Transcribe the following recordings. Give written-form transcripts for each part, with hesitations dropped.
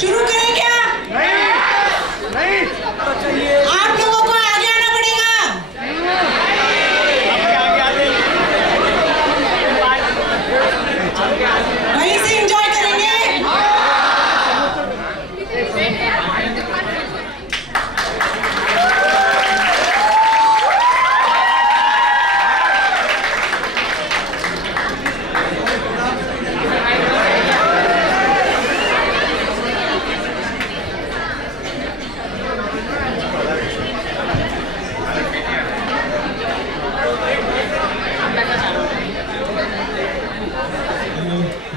शुरू करें क्या? नहीं आप लोगों को आगे आना पड़ेगा। वहीं से एंजॉय करेंगे।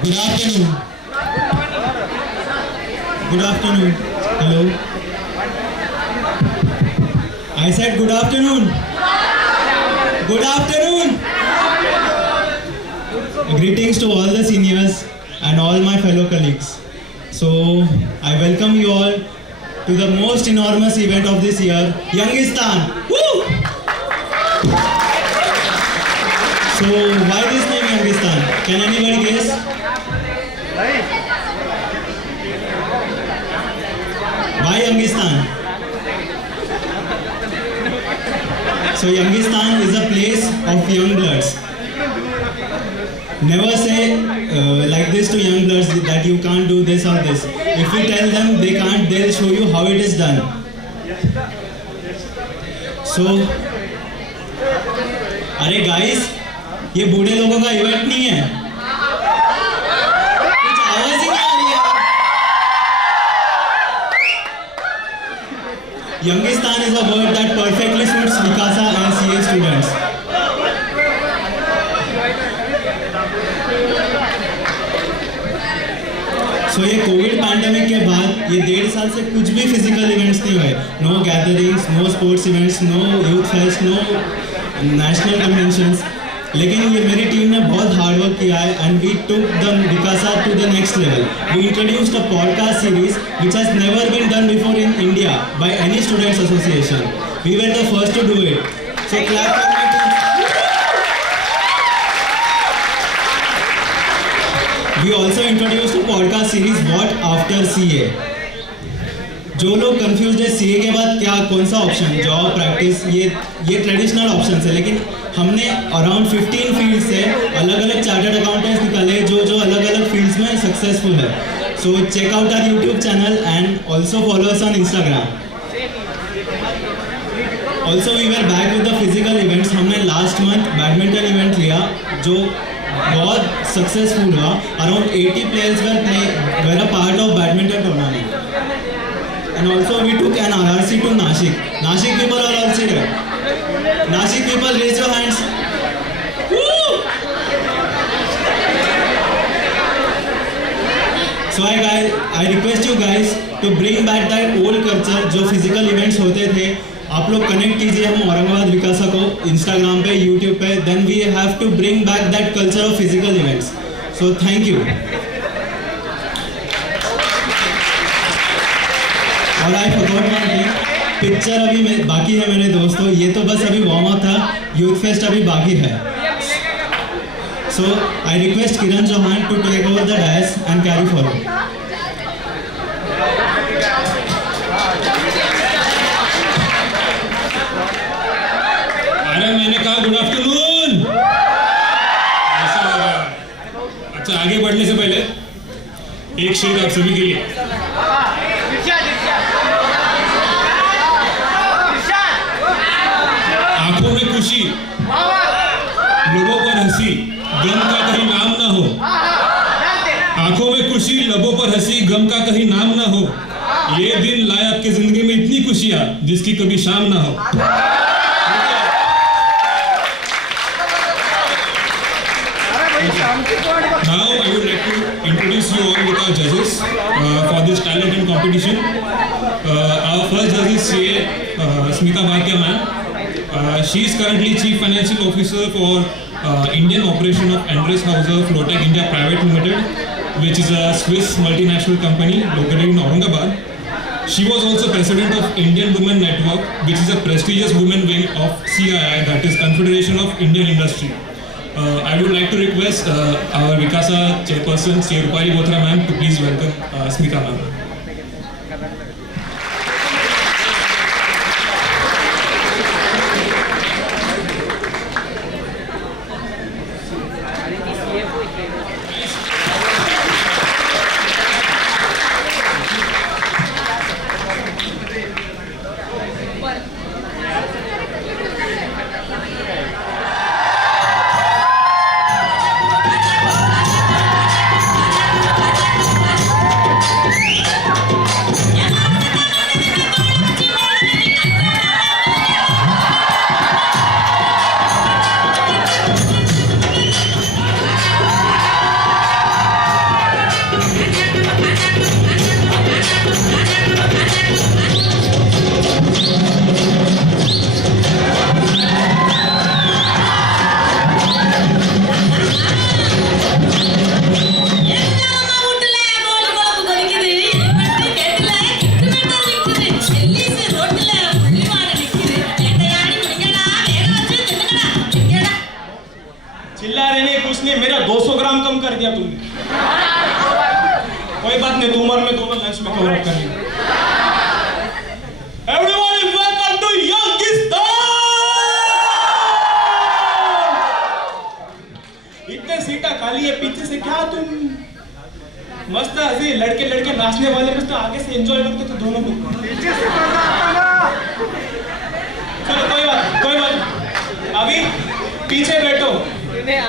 Good afternoon. Good afternoon. Hello. I said good afternoon. Good afternoon. Greetings to all the seniors and all my fellow colleagues. So, I welcome you all to the most enormous event of this year, Youngistan. Woo! So, why this name Youngistan? Can anybody guess? Why Youngistan? So Youngistan is a place of young bloods. Never say like this to young bloods that you can't do this or this. If we tell them they can't, they'll show you how it is done. So, अरे guys, ये बूढ़े लोगों का event नहीं है। कुछ आवाज ही नहीं आ रही है। Youngistan is a word that perfectly suits Vikasa and CA students. So ये कोविड पैंडेमिक के बाद ये 1.5 साल से कुछ भी फिजिकल इवेंट्स नहीं हुए. No gatherings, no sports events, no youth fest, no national conventions. लेकिन ये मेरी टीम ने बहुत हार्ड वर्क किया है and we took the Vikasa to the next level. We introduced a podcast series which has never been done before in India by any students association. We were the first to do it. So clap for my team. We also introduced a podcast series What After CA. जो लोग confuse है CA के बाद क्या कौन सा option, job, practice, ये traditional option है. लेकिन हमने अराउंड 15 फील्ड से अलग अलग चार्टर्ड अकाउंटेंट्स निकाले जो अलग अलग फील्ड्स में सक्सेसफुल है. So check out our YouTube channel and also follow us on Instagram. Also we were back with the physical events. हमने लास्ट मंथ बैडमिंटन इवेंट लिया जो बहुत सक्सेसफुल हुआ. Around 80 players were a part of badminton tournament. And also we took an RRC to Nashik. Nashik people are also there. Nashik people, raise your hands. Woo! So I request you guys to bring back that old culture जो physical events होते थे. आप लोग connect कीजिए हम औरंगाबाद विकासा को Instagram pay, YouTube pay. Then we have to bring back that culture of physical events. So thank you. और I forgot one thing, picture अभी बाकी है मेरे दोस्तों. ये तो बस अभी वार्म अप था. यूथ फेस्ट अभी बाकी है. So I request Kiran Chauhan to take over the dais and carry forward. अरे मैंने कहा गुड आफ्टरनून. ऐसा लगा. अच्छा, आगे बढ़ने से पहले एक शेर आप सभी के लिए. आंखों में खुशी, लोगों पर हंसी, गम का कहीं नाम ना हो. आंखों में खुशी, लबों पर हंसी, गम का कहीं नाम ना हो. ये दिन लाए आपकी जिंदगी में इतनी खुशियां जिसकी कभी शाम ना हो. Now I would like to introduce you all with our judges for this talent and competition. Our first judge is Smita Bhatia ma'am. She is currently Chief Financial Officer for Indian operation of Andres Hauser Flotech India Private Limited, which is a Swiss multinational company located in Aurangabad. She was also president of Indian Women Network, which is a prestigious women wing of CII, that is Confederation of Indian Industry. I would like to request our Vikasa chairperson, Sri Rupali Bothra ma'am, to please welcome Smita ma'am. चिल्ला रहे नहीं कुछ नहीं, मेरा 200 ग्राम कम कर दिया तुमने। कोई बात नहीं, तुम और मैं दोनों लंच में कवर अप करेंगे। Everybody welcome to योगिस्तान। इतने सीटा खाली है पीछे से, क्या तुम मस्त ऐसे लड़के लड़के नाचने वाले मस्त आगे से एंजॉय करते तो दोनों को। चलो कोई बात अभी पीछे बैठो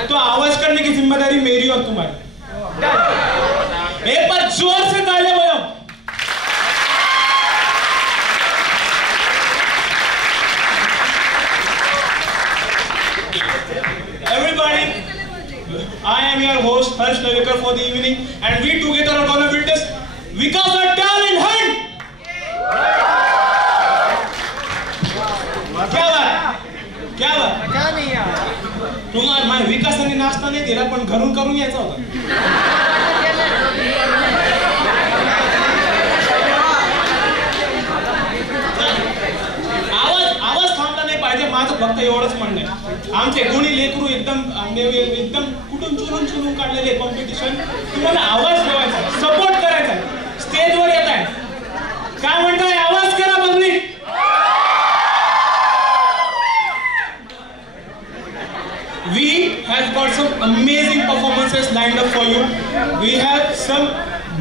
तो आवाज करने की जिम्मेदारी मेरी और तुम्हारी। एक बार जोर से तालियां बजाओ। Everybody, I am your host Harsh Navekar for the evening, and we together are gonna witness Vikas a talent hunt. क्या बात नहीं यार, तुम्हाला माझ्या विकासाने नाश्ता नाही दिला पण घरून करून यायचा होता। आवाज थांबला नाही पाहिजे, माझं फक्त एवढंच म्हणणं आहे। आमचे कोणी लेकरू एकदम कुठून चुरून काढलेले कॉम्पिटिशन, तुम्हाला आवाज ठेवायचा, सपोर्ट करायचा, स्टेजवर येत आहे काय म्हणताय, आवाज करा public. We have got some amazing performances lined up for you. We have some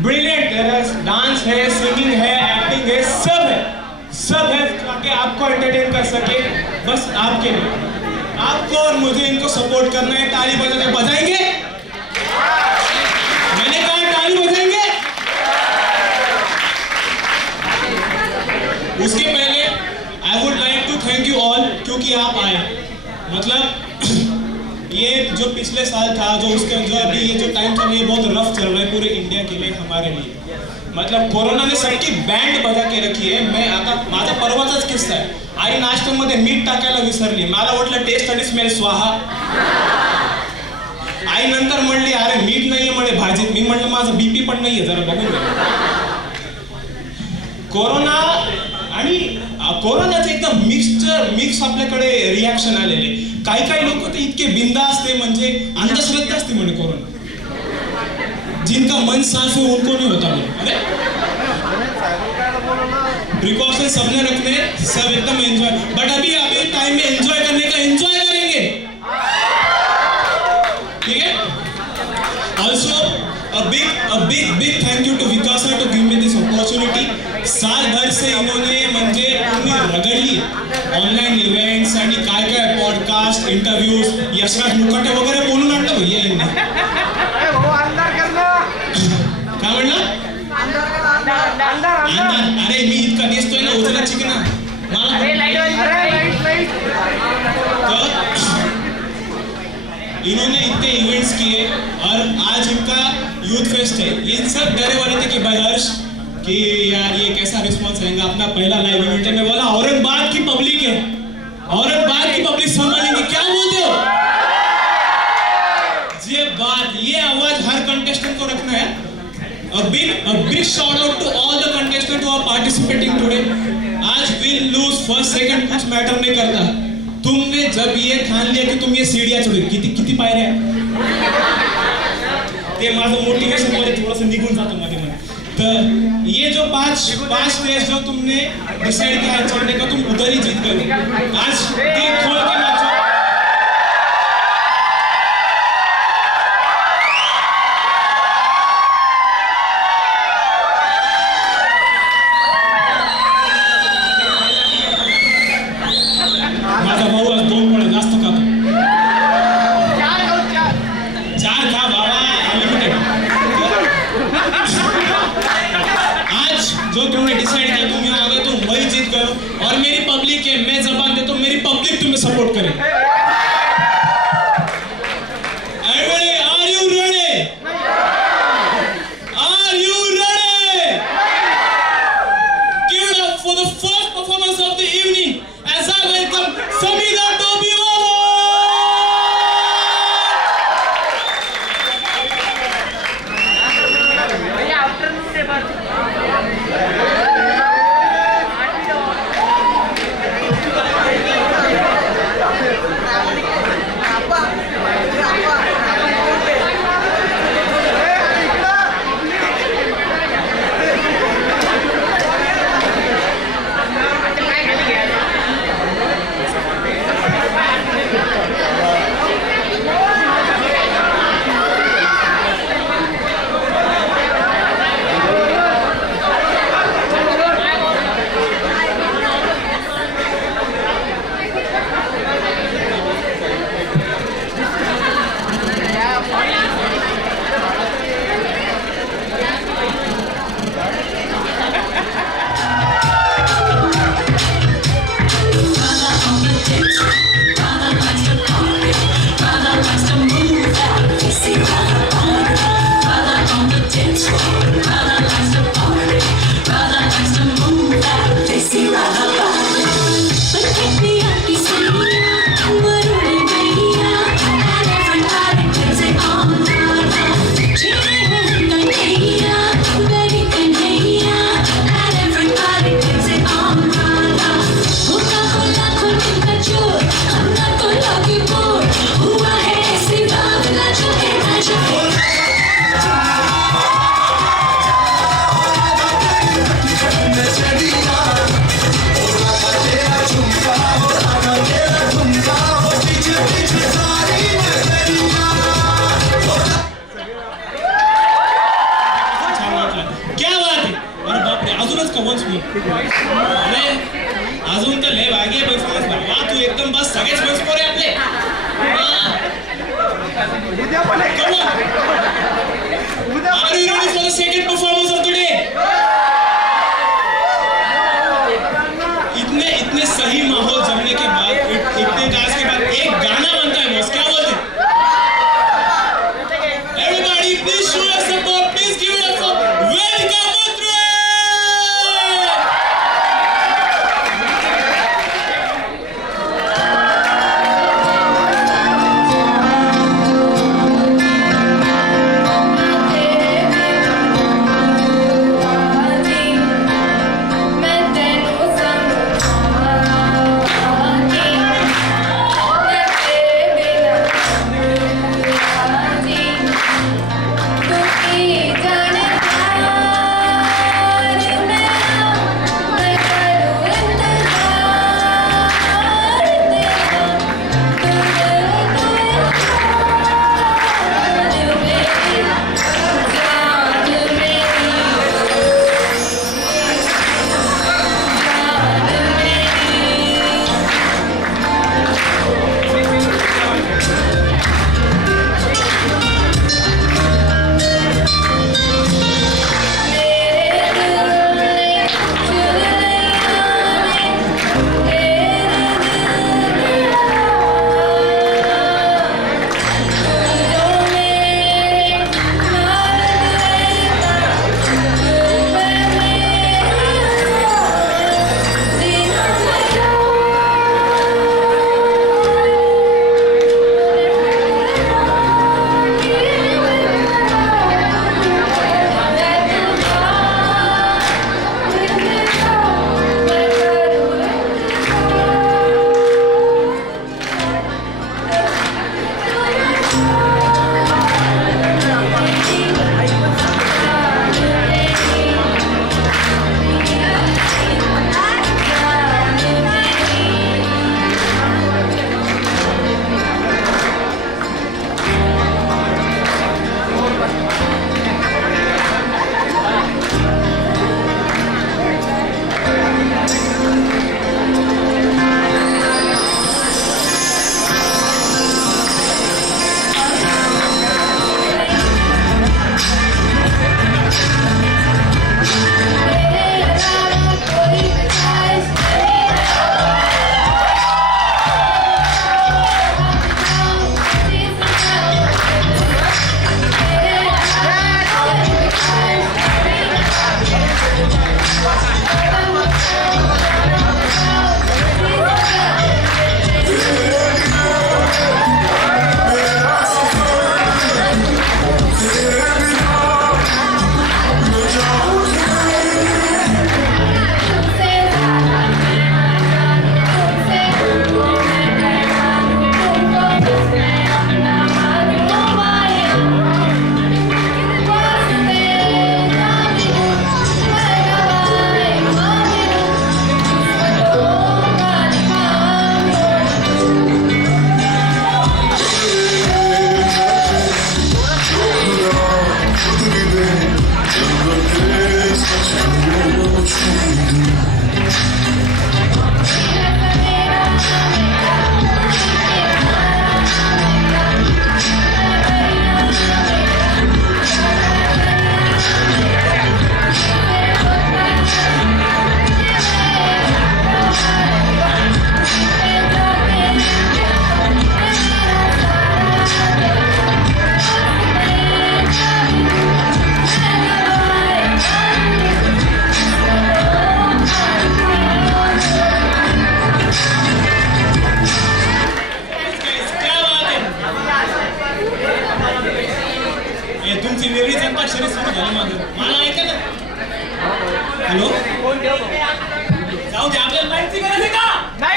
brilliant, there is dance है, singing है, acting है, सब है ताकि आपको entertain कर सके। बस आपके लिए, आपको और मुझे इनको सपोर्ट करना है। ताली बजाएंगे? मैंने कहा ताली बजाएंगे। उसके पहले I would like to thank you all क्योंकि आप आए। मतलब ये जो पिछले साल था, जो उसके जो अभी ये जो टाइम चल रहा है बहुत रफ चल रहा है पूरे इंडिया के लिए, हमारे लिए। मतलब कोरोना ने सबकी बँड बजा के रखी आहे। मैं आता माझा परवाचाच किस्सा आहे। आई नाश्त्यामध्ये मीठ टाकायला विसरली, मला वाटलं टेस्ट आणि स्मेल स्वाहा। आई नंतर म्हणली अरे मीठ नाहीये म्हणे भाजीत, मी म्हणलं माझं बीपी पण नाहीये, जरा बघून घ्या। कोरोनाचे एकदम मिक्स आपल्याकडे रिॲक्शन आलेले। काही लोक तर इतके बिंदास थे, म्हणजे अंधश्रद्धा असते म्हणे कोरोना, जिनका मन साफ है उनको नहीं होता म्हणे। अरे प्रिकॉशन सबने रखने, सब एकदम एंजॉय, बट अभी टाइम में एंजॉय करने का एंजॉय करेंगे, ठीक है। Also a big thank you to Vikasa to give me this opportunity. साल भर से इन्होंने म्हणजे पूर्ण रगडली ऑनलाइन इव्हेंट्स आणि काय पॉडकास्ट, इंटरव्यूज, यशराज मुखटे वगैरे बोलून आणलं भैया यांनी। काय म्हणलं? अरे मी इतका दिसतोय ना उजला चिकना मला। इन्होंने इतने इवेंट्स किए और आज इनका यूथ फेस्ट है। ये सब डरे वाले थे कि भाई हर्ष कि यार ये कैसा रिस्पॉन्स रहेगा, अपना पहला लाइव इवेंट है। मैं बोला औरंगाबाद की पब्लिक है, औरंगाबाद की पब्लिक संभालेंगे, क्या बोलते हो? ये आवाज हर कंटेस्टेंट को रखना है। A big shout out to all the contestants who are participating today. आज win lose first second कुछ मैटर नहीं करता। तुमने जब ये ठान लिया कि तुम ये सीढ़ियां चढ़ोगे, किती पायऱ्या, ते माझं मोटिवेशन मध्ये थोडंसं निघून जातं मध्ये। तो ये जो पांच स्टेज जो तुमने डिसाइड किया है चढ़ने का, तुम उधर ही जीत गए। आज दिल खोल के नाचो। माझा भाऊ आज 2 पोळ्या जास्त खातो। 4 खा बाबा, अनलिमिटेड। आज जो तुमने डिसाइड किया, तुम यहाँ आ गए, तुम वही जीत गए हो। और मेरी पब्लिक है, मैं जबान देता हूँ, मेरी पब्लिक तुम्हें सपोर्ट करे। Everybody, are you ready? Are you ready? Give it up for the first performance of the evening as I welcome Samira Tobiwala. अरे अजून तर लय भागी आहे परफॉर्मन्स बाबा, तू एकदम बस सगळेच बस पोरे आपले। Are you ready for the second performance of the day? इतने सही माहौल जमने के बाद, इतने डांस के बाद एक गाना बनता है बॉस, क्या बोलते हैं? Everybody please show your support, please give it up for Vedika Matre. Hello जाऊ दे आपल्याला माहिती करायचं का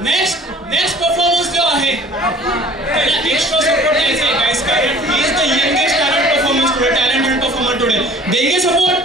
नेक्स्ट परफॉर्मन्स जो आहे त्याला एक्स्ट्रा सपोर्ट द्यायचा आहे गाइस कारण he is the youngest talent performance today talented performer today देंगे सपोर्ट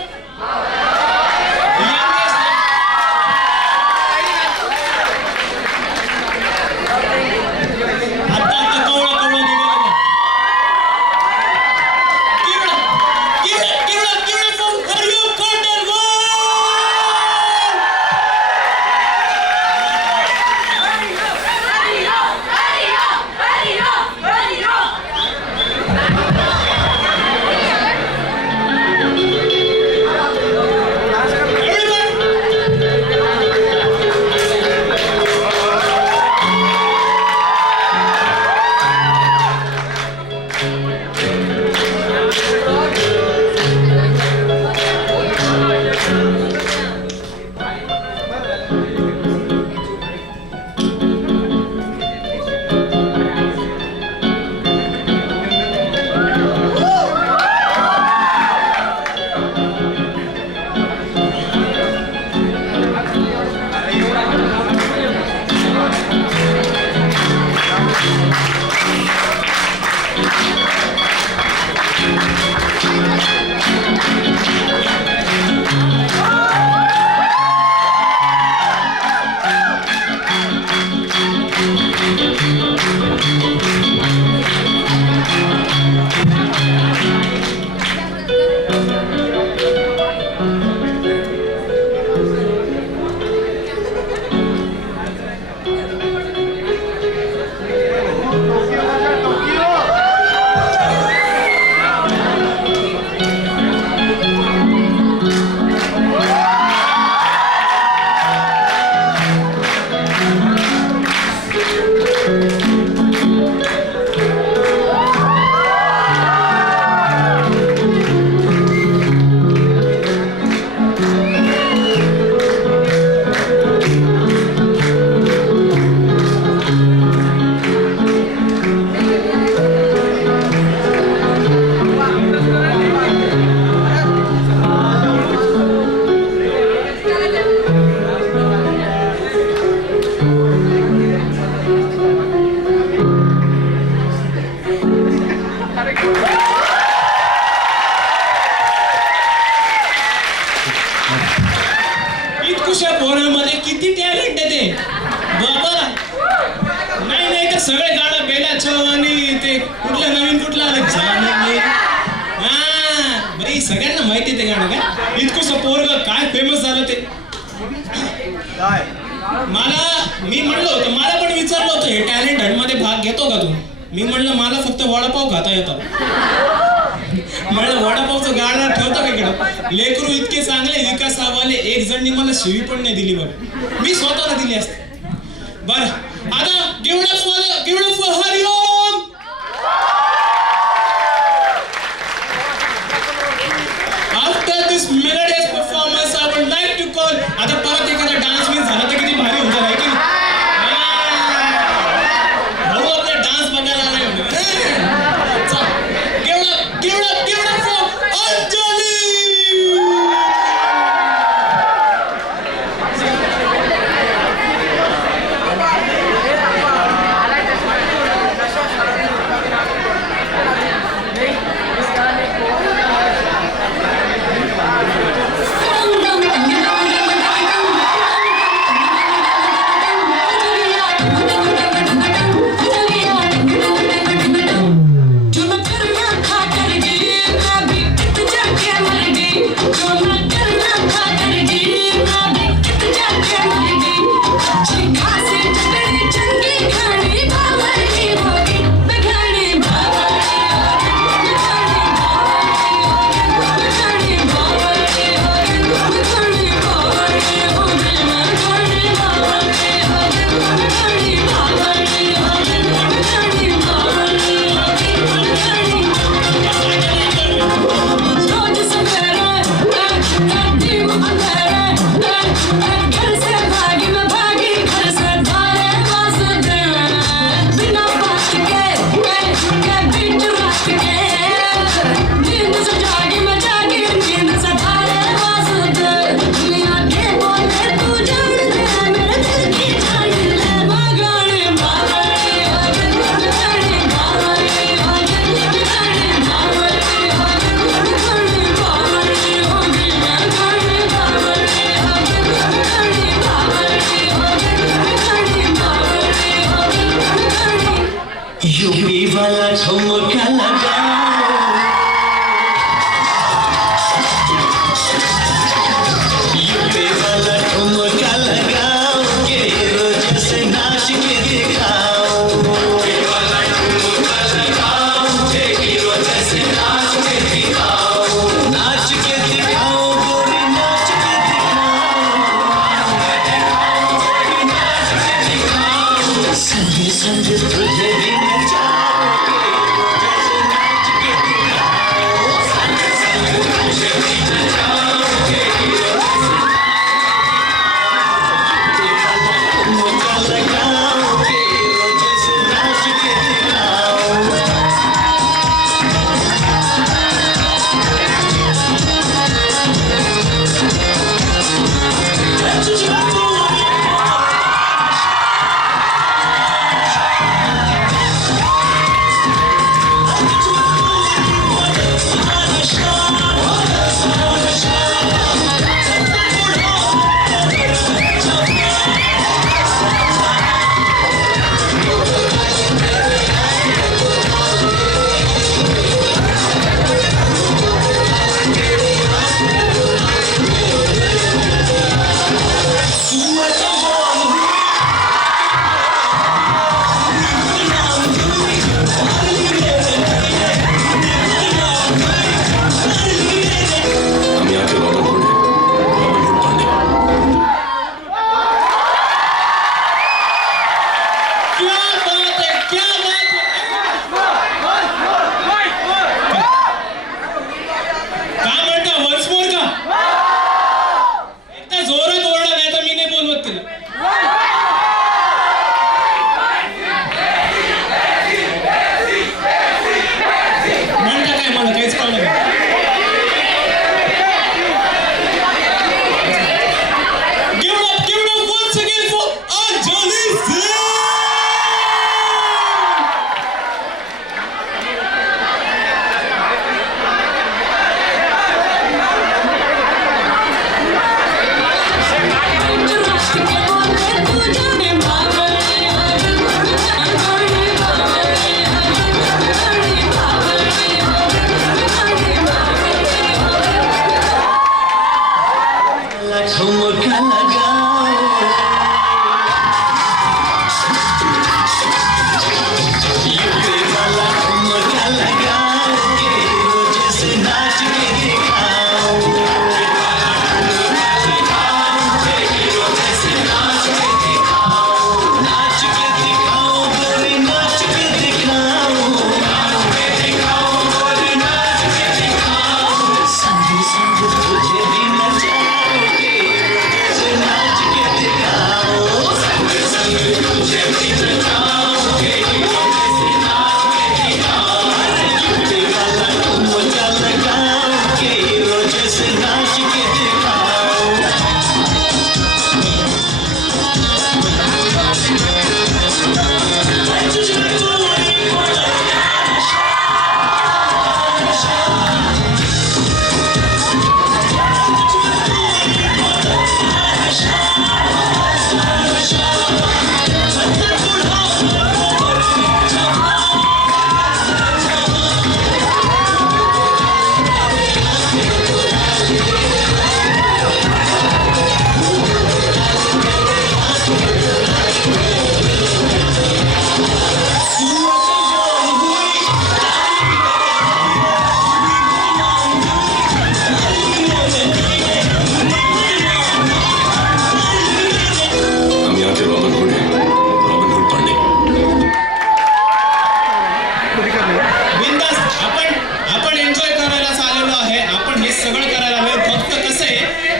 इतकुशा पोरांमध्ये किती टॅलेंट आहे ते बाबा नाही तर सगळे गाणं बेला चव्हाणी ते कुठलं आलं जाणे बरी सगळ्यांना माहिती ते गाणं काय इतकुशा पोरग काय फेमस झालं ते मी म्हणलं होतं मला पण विचारलं होतं हे टॅलेंट हंट मध्ये भाग घेतो का तू मी म्हणलं मला फक्त वडापाव खाता येतो म्हणलं वडापावचं गाणं ठेवतं का इकडं लेकरू इतके चांगले विकास आवाले एक जणनी मला शिवी पण नाही दिली बरं मी स्वतःला दिली असते बरं आता give it for Hariom after this melodious performance I would like to call आता परत एखादा डान्स मिस झाला तर किती भारी होऊन जाईल की भाऊ आपला डान्स बघायला आलाय Give it up for Anjali!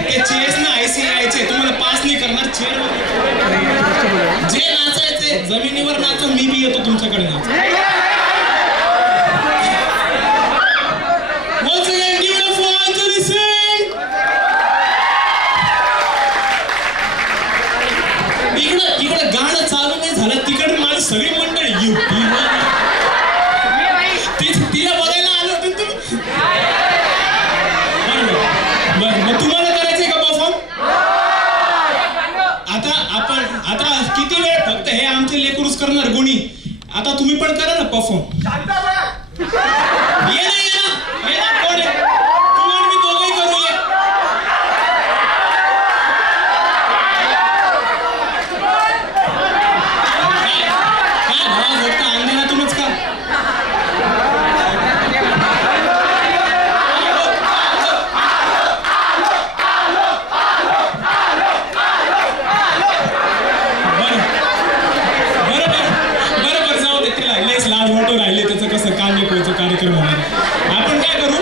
ते चेस ना ICAIचे तुम्हाला पास नाही करणार चेअर जे नाचायचे जमिनीवर नाचो मी बी येतो तुमच्याकडे नाच Once again, give it up for Anjali Singh. इकडे गाणं चालू नाही झालं तिकडे माझी सगळी मंडळी तिला बघायला आलो होतो तुम्ही बरं मग तुम्हाला करायचंय का परफॉर्म आता किती वेळ फक्त हे आमचे लेकरूच करणार गुणी आता तुम्ही पण करा ना परफॉर्म ये ना कोण आहे तू आणि मी दोघंही करूया काय भावा फक्त अंधारातूनच का बरोबर जाऊ दे तिला लेस लाज वाटू राहिले त्याचं कसं कांदे पोहायचं कार्यक्रम होणार आपण काय करू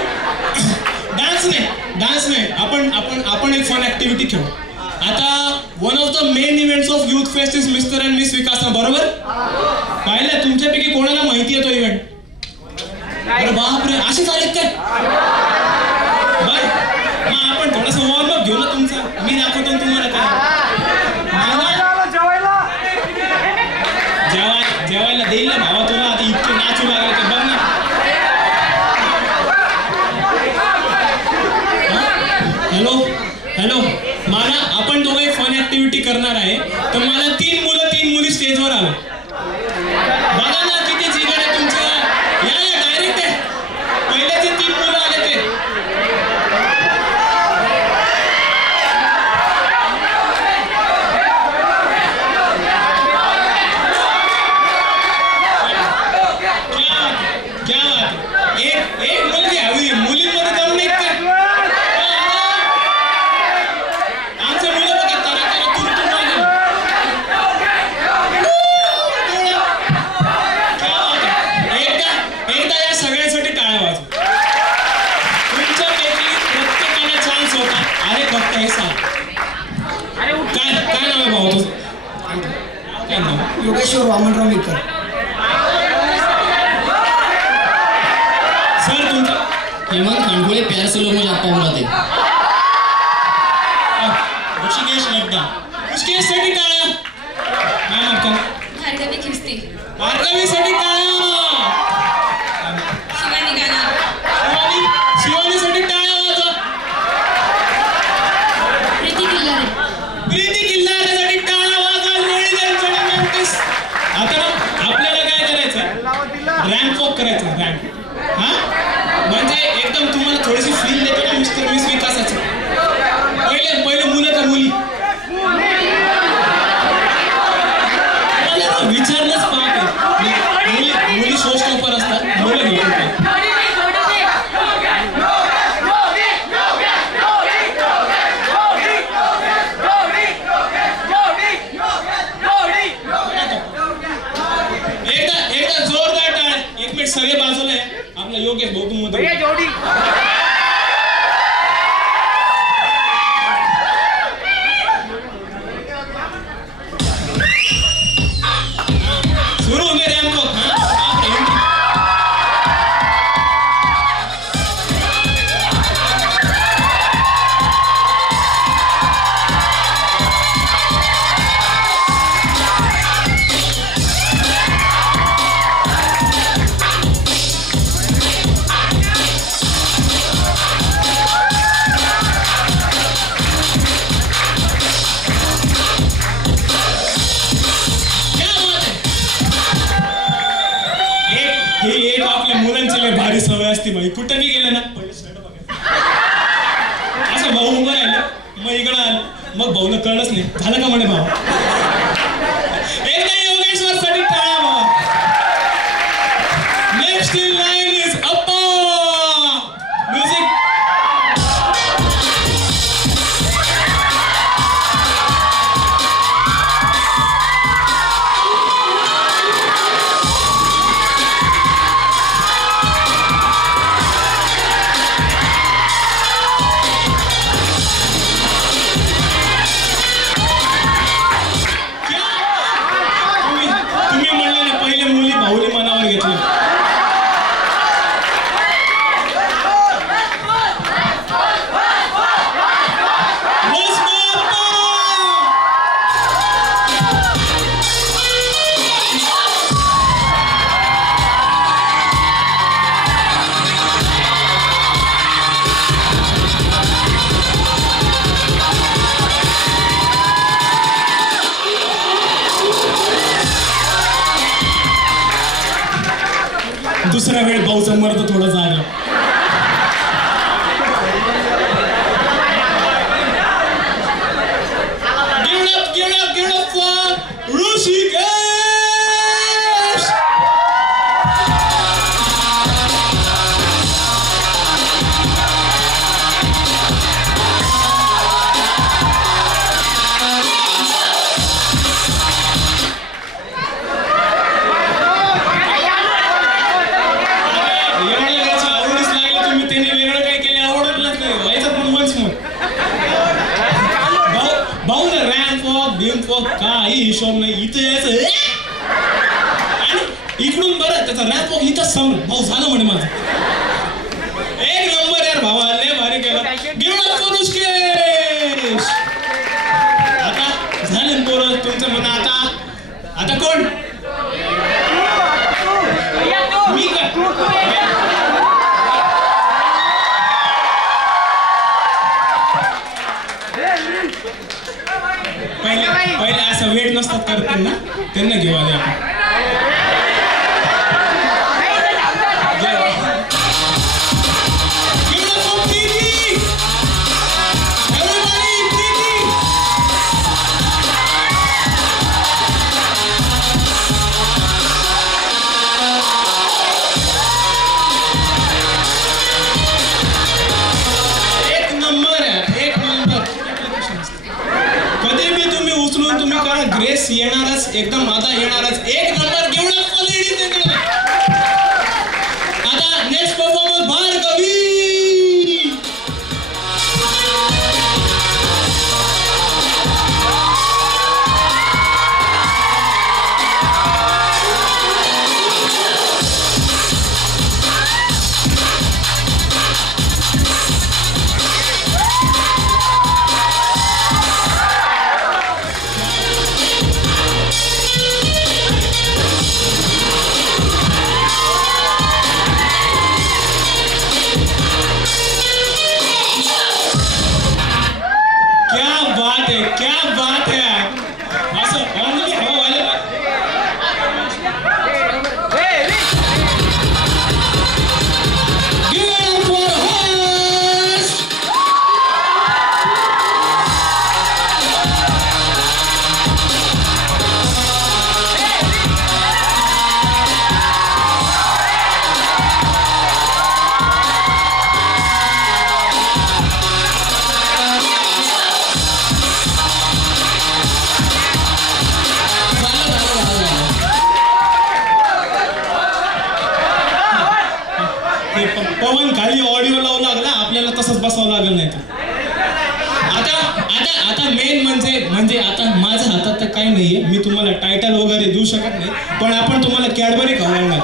डान्स नाही आपण एक फन ऍक्टिव्हिटी खेळू आता one of the main events of youth fest is mister and miss Vikas बरोबर पाहिलं तुमच्यापैकी कोणाला माहिती आहे तो इव्हेंट अरे बापरे असे चालेल काय बर मग आपण थोडासा वॉर्मअप घेऊ ना तुमचा मी दाखवतो तुम्हाला काय जेवायला देईल ना भावा तुला आता इतके नाचू लागले तर बघ ना हॅलो मला आपण दोघे फन ऍक्टिव्हिटी करणार आहे तर मला 3 मुली स्टेजवर आले बघा ना किती जिगर आहे तुमच्या या डायरेक्ट आहे पहिले जे 3 मुलं आले ते क्या बात एक मुलगी हवी मुलींमध्ये जाऊन नाही काय आमचं मुलं बघा तारा एकदा या सगळ्यांसाठी टाळ्या वाजवा तुमच्यापैकी प्रत्येकाला चान्स होता अरे फक्त हे सांग काय नाव आहे भाऊ तुझं काय नाव योगेश्वर वामनराव मेकर सर तुमचं हेमंत खांडकोळे प्यार से लोग मुझे आपका बुलाते ऋषिकेश लड्डा ऋषिकेशसाठी टाळ्या मॅम आपका भार्गवी खिस्ती भार्गवीसाठी टाळ्या शिवानी गाना शिवानीसाठी टाळ्या वाजवा प्रीती किल्लारे प्रीती किल्लारेसाठी टाळ्या वाजवा लेडीज अँड जेंटलमेन आता ना आपल्याला काय करायचं रॅम्प वॉक करायचं रॅम्प हा म्हणजे एकदम तुम्हाला थोडीशी फील देतो ना मिस्टर मिस विकासाचं पहिले मुलं का मुली विचारलंच पाहत मुली शो स्टॉपर असतात मुलं घेऊन एकदा जोरदार टाळ 1 मिनिट सगळे बाजूला आहे आपला योगेश भाऊ मध्ये सुरू होऊन रॅम्प वॉक ही एक आपल्या मुलांची लय भारी सवय असते बाई कुठं गेलं ना पहिले शर्ट बघायचं असं भाऊ उभं राहिलं मग इकडं आलं मग भाऊला कळलंच नाही झालं का म्हणे भाऊ एकदा योगेश्वर साठी टाळा भाऊ next in line is Appa music दुसऱ्या वेळ भाऊचा मर्द थोडा जागा. Give it up for Rushikesh! काही हिशोब नाही इथं यायचं आणि इकडून बरं त्याचा रॅप वॉक इथं समोर भाऊ झालं म्हणे माझं. एक नंबर यार भावा लय भारी केलं. Give it up for Rishikesh. आता झालं पोरं तुमचं म्हणा. आता कोण मी का पहिले असं वेट नसतात करत त्यांना घेऊ आले आपण. ग्रेस येणारच एकदम आता येणारच. एक नंबर घेऊन आता नेक्स्ट परफॉर्मन्स भार्गवी. क्या बात है असं ऑनली हो वाले पवन खाली ऑडिओ लावू लागला आपल्याला तसंच बसावं लागलं नाही तर. आता मेन म्हणजे आता माझ्या हातात तर काही नाहीये. मी तुम्हाला टायटल वगैरे देऊ शकत नाही पण आपण तुम्हाला कॅडबरी खवळणार.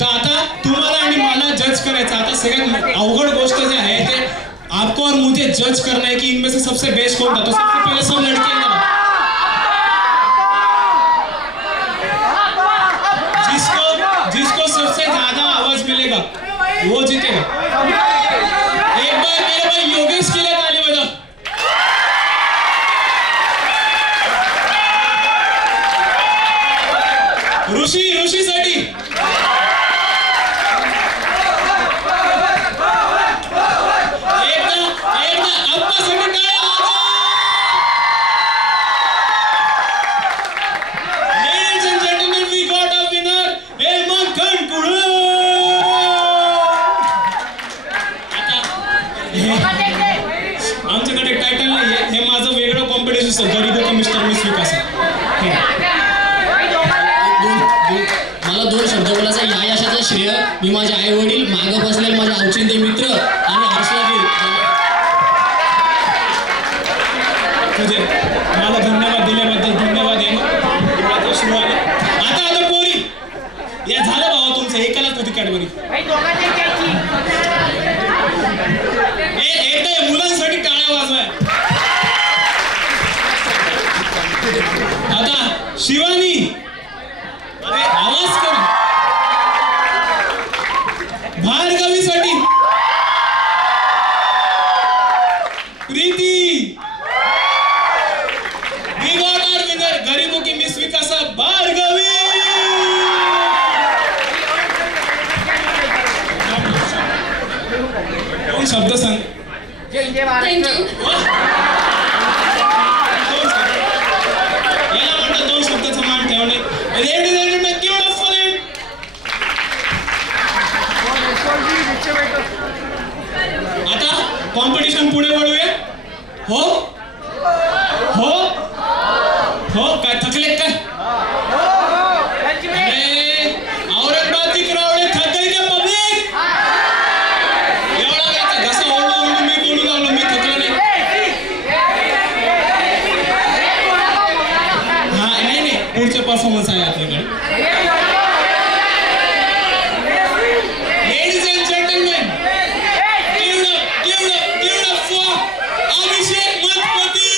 तर आता तुम्हाला आणि मला जज करायचं. आता सगळ्यात अवघड गोष्ट जे आहे ते आपको और मुझे जज करना है कि इनमें से सबसे बेस्ट कौन था. तो सबसे पहले सब लड़के जिसको सबसे ज्यादा आवाज मिलेगा वो जीतेगा. एक बार मेरे भाई योगेश के लिए ताली बजाओ. ऋषी साठी एकदा अप्पासाठी टाळ्या वाजवा. Ladies and gentlemen, we got a winner, Hemant खंडकुळे. आमच्याकडे टायटल नाहीये. हे माझं वेगळं कॉम्पिटिशन असतं. गरीब का मिस्टर मिस विकास. मला 2 शब्द बोलायचा. या यशाचं श्रेय मी माझे आई वडील मागं बसलेले माझे औचित्य मित्र आणि हर्षलागिरी तुझे मला धन्यवाद दिल्याबद्दल धन्यवाद. सुरू आहे आता पोरी या झालं भावा तुमचं एकालाच होती कॅडबरी. एकदा मुलांसाठी टाळ्या वाजवाय. आता शिवानी अरे आवाज कर. भार्गवीसाठी Preeti. We got our winner गरीबों की मिस विकास भार्गवी. थँक्यू. याला म्हणतात 2 शब्दाचा मान ठेवणे. Ladies and gentlemen, give it up for him. आता कॉम्पिटिशन पुढे वळूया. हो हो हो काय थकले काय? अरे औरंगाबादची क्राऊड थक गई क्या पब्लिक? एवढा काय घसा ओढून मी बोलू लागलो, मी थकलो नाही. हा नाही पुढचे परफॉर्मन्स आहे आपल्याकडे. Ladies and gentlemen, give it up for Abhishek Mathpati.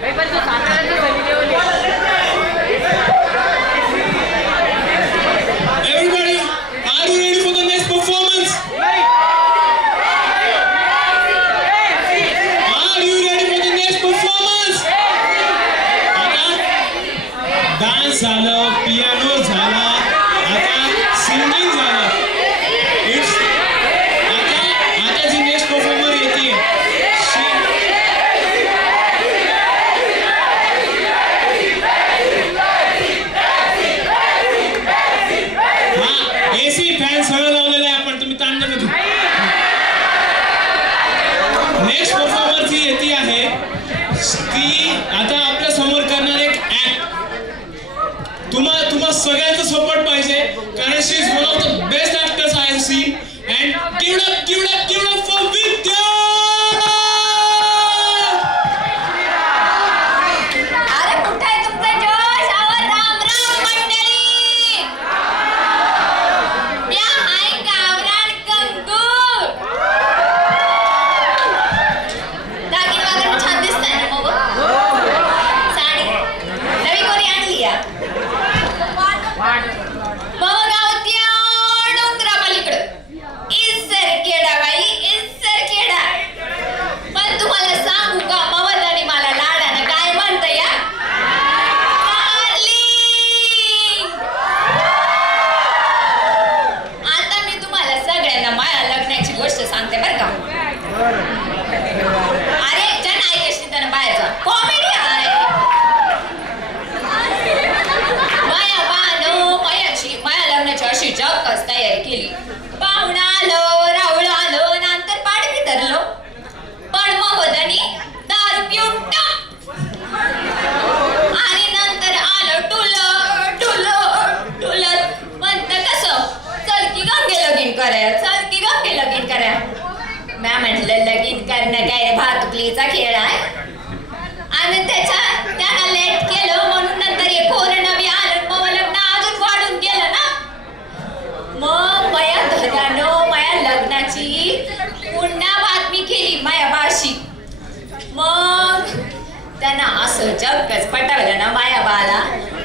Everybody, are you ready for the next performance? Are you ready for the next performance? आता डान्स झालं, पियानो झाला, आता सिंगिंग झालं. आता जी नेक्स्ट परफॉर्मर येते एसी फॅन सगळं लावलेलं आहे आपण, तुम्ही ताण नका घेऊ. नेक्स्ट परफॉर्मर जी येते आहे ती आता आपल्या समोर करणार एक ऍक्ट. तुम्हा सगळ्यांचा सपोर्ट पाहिजे कारण she is one of the best actors I have seen. And give up for Vidya. अरे कुठे आहे तुमचा जोश? अहो राम राम मंडळी. या हाय गावरान कंकू. दागिने वगैरे छान दिसताय ना मग. साडी नवी कोणी आणली या? मग गावत्या डोंगरापलीकडं इस्सर केडा बाई, इस्सर केडा. पण तुम्हाला सांगू का मवद आणि मला लाडानं काय म्हणतं या? डार्लिंग. आता मी तुम्हाला सगळ्यांना माझ्या लग्नाची गोष्ट सांगते बरं का. अरे जण ऐकशी त्यानं बाहेरचा कॉमेडी आहे. माया बानो माया लग्नाची अशी जगच तयारी केली. पाहुणा आलो, राहुळ आलो, नंतर पाडवी धरलो. पण मवदानी दारू पिऊन टाक. आणि नंतर आलं टुलत म्हणतं कसं चल की गंगे लगीन करूया. म्या म्हटलं लगीन करणं काय भातुकलीचा खेळ आहे. आणि त्यानं लेट केलं म्हणून नंतर एक कोरोना बी आलं. मग लग्न अजून वाढून गेलं ना. मग माया लग्नाची पुन्हा बातमी केली माया बाशी. मग त्यांना असं जगच पटवलं ना माया बाला.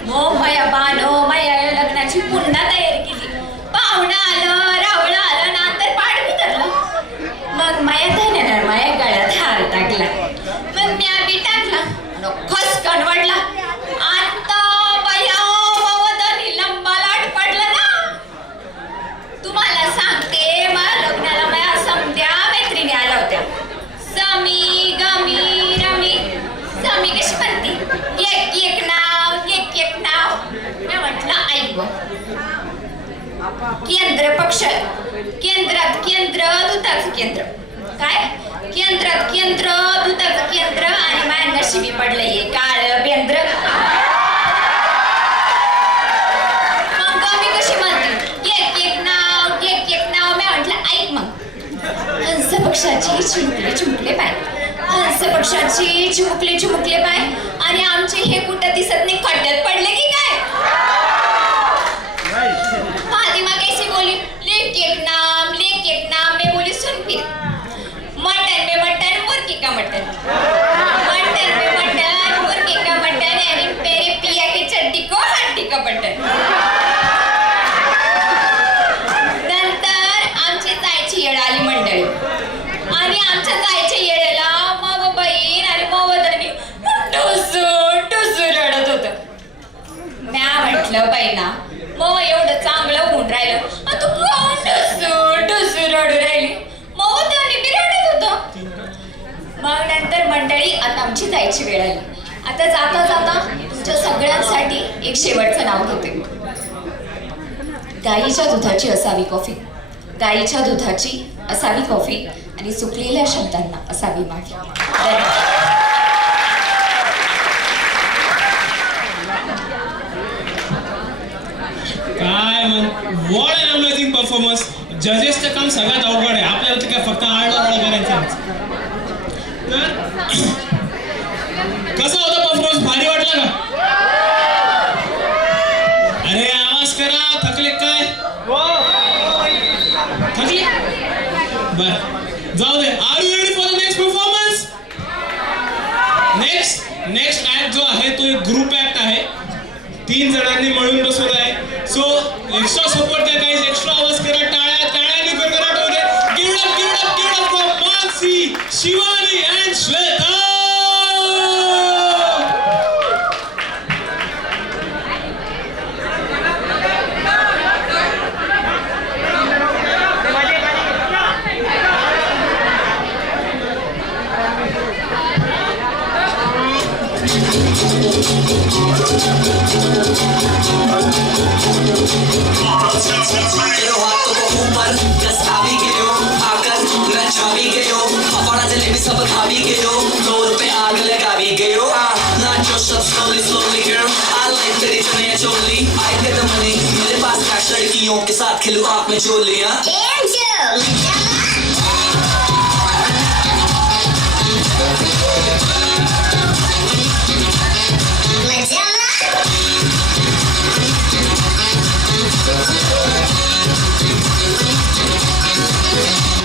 मग माया लग्नाची पुन्हा तयारी केली. पाहुणा आलं, राहुळ आलं, नंतर पाडवी धरलं. मग माया धन्यानं माया गळ्यात हार टाकला. मग म्या बी टाकला. खसकन वाढला. आता बया मवदानी लंबा लाट पडला ना. तुम्हाला सांगते मला लग्नाला माझ्या समध्या मैत्रिणी आल्या होत्या. समी गमी रमी. समी कशी म्हणती एक नाव. मी म्हटलं ऐक बघ. केंद्र पक्ष केंद्रात दुधाचं केंद्र. काय केंद्रात दुधाचं केंद्र. आणि माझ्या नशिबी पडलं हे काळ बेंद्र. मग मी कशी म्हणते एक नाव. मी म्हटलं ऐक मग. हंस पक्षाची चिमुकले पाय. हंस पक्षाची चिमुकले पाय. आणि आमचे हे कुठं दिसत नाही, खड्ड्यात पडले की काय? फातिमा कैसी बोली लेक एक नाम. मैं बोली सुन फिर. मटन में मटन, मुर्गी का मटन. मटन में मटन, मुर्गी का मटन. यानी मेरे पिया की चड्डी को हड्डी का बटन. नंतर आमची जायची येळ आली मंडळी. आणि आमच्या जायच्या येळेला मग बहीण आणि मवदानी टुसू रडत होतं. म्या म्हटलं बहिणा मग एवढं चांगलं होऊन राहिलं, तू कोण टुसू रडू राहिली? मवदानी बी रडत होतं. मग नंतर मंडळी आता आमची जायची वेळ आली. आता जाता तुमच्या सगळ्यांसाठी एक शेवटचं नाव घेते. गाईच्या दुधाची असावी कॉफी. गाईच्या दुधाची असावी कॉफी आणि चुकलेल्या शब्दांना असावी माफी. काय व्हॉट अन अमेझिंग परफॉर्मन्स. जजेसचं काम सगळ्यात अवघड आहे. आपल्याला तर काय फक्त आरडाओरडा करायचा. तर कसा होता परफॉर्मन्स? भारी वाटला का? अरे आवाज करा. थकले काय? थकले? बर जाऊ दे. Are you ready for the next performance? Next next act जो आहे तो एक ग्रुप ऍक्ट आहे. 3 जणांनी मिळून बसवलं आहे. सो एक्स्ट्रा सपोर्ट द्या गाईज, एक्स्ट्रा आवाज करा, टाळ्यांनी गडगडाट होऊ दे. Give up for Mansi, Shivani and Shweta. सब खावी गयो, फ्लोर पे आग लगावी गयो. Not your shut slowly, slowly girl. I like तेरी चुनिया चोली. I get the money. मेरे पास कैश लड़कियों के साथ खेलूं आँख में चोलियां.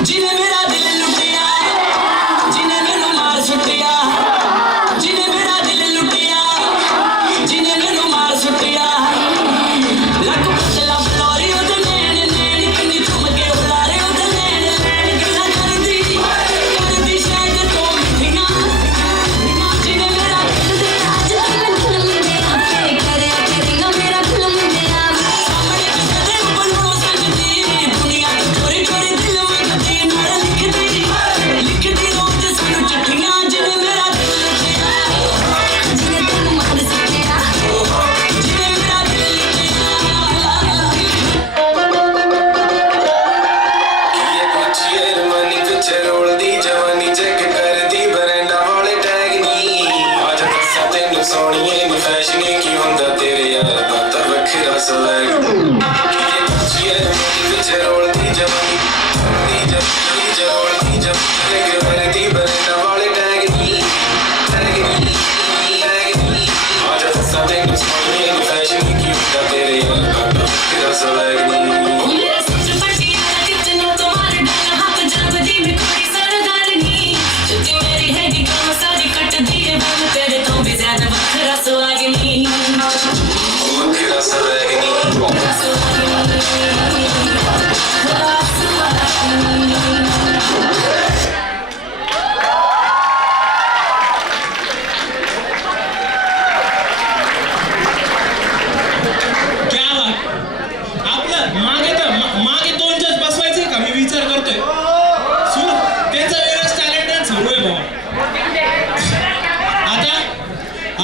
जिन्हें मेरा दिल लुटिया, जिन्हें मेनू मार सुटिया, जिन्हें मेरा दिल लुटिया, जिन्हें मेनू मार सुटिया. लक पतला बलौरी उधर नैन नैन किन्नी चुम के बुलारे उधर नैन नैन गल्ला करदी शायद तो मिठिया. जिन्हें मेरा दिल दे आज तक खुलम मेरा करे करेगा मेरा खुलम मेरा. सामने कदे बनो सजदी दुनिया की चोरी चोरी दिल में गदी नाल लिखदी रोज सानू चिट्ठियां. जिन्हें मेरा दिल लुटिया, जिन्हें तेनू मार सुटिया, जिन्हें मेरा दिल लुटिया. ये कुछ यार मनी कुछ रोलदी जवानी चेक करदी बरंडा वाले टैग नी. आज दसा तेनू सोहणीए नी फैशनी की हुंदा तेरे यार दा तां वखरा स्वैग. ये कुछ यार मनी कुछ रोलदी जवानी रोलदी चेक करदी बरंडा वाले टैग नी. आज दसा तेनू सोहणीए नी फैशनी की हुंदा तेरे यार दा तां वखरा स्वैग नी. मेरा सबसे बढ़िया कितना तुम्हारे डाला हाथ जब में कोई सरदार नहीं. जुती मेरी है कि काम सारी कट दिए बम तेरे तो भी ज्यादा वखरा सुहागनी. वखरा स्वैग नी. क्या बात. आपलं मागे 2 जज बसवायचे का? मी विचार करतोय. सुरू त्यांचा वेगळाच टॅलेंट चालू आहे बाबा.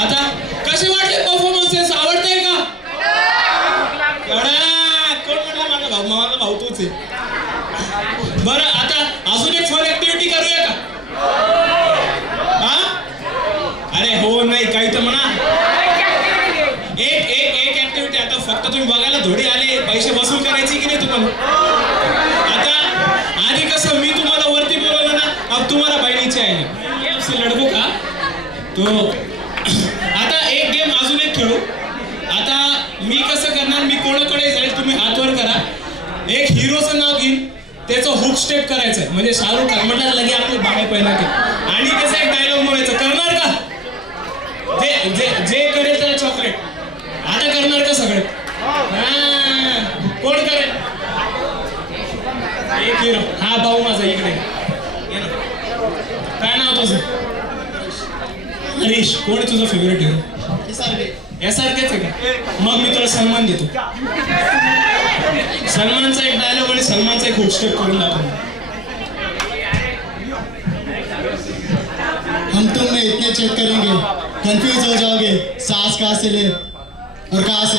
आता कसे वाटले परफॉर्मन्सेस? आवडतंय का? कोण म्हटलं? माझा भाऊ तोच आहे. बरं, आता अजून एक फन ऍक्टिव्हिटी करूया का? हा? अरे हो नाही काही तर म्हणा. एक ऍक्टिव्हिटी. आता फक्त तुम्ही बघायला थोडी आले, पैसे वसूल करायची की नाही तुम्हाला? आता आधी कसं मी तुम्हाला वरती बोलवलं ना, अब तुम्हाला बहिणीचे आहे ये आपसे लडको का तो. आता एक गेम अजून एक खेळू. आता मी कसं करणार, मी कोणाकडे जाईल तुम्ही हात वर करा. एक हिरोचं नाव घेईन, त्याचं हुक स्टेप करायचं. म्हणजे शाहरुख खान म्हटलं लगे आपले बाहेर पहिला के आणि त्याचा एक डायलॉग बोलायचं. करणार का? जे करेल त्याला चॉकलेट. आता करणार का सगळे? कोण करेल? एक हिरो. हा भाऊ माझा इकडे ये ना. काय नाव तुझं? हरीश. कोण आहे तुझं फेवरेट हिरो? यासारखेच आहे का? मग मी तुला सन्मान देतो. सलमानचा एक डायलॉग आणि सलमानचा एक हुक स्टेप करून दाखव. हम तुम में इतने चेक करेंगे, कंफ्यूज हो जाओगे सांस कहाँ से ले और कहाँ से.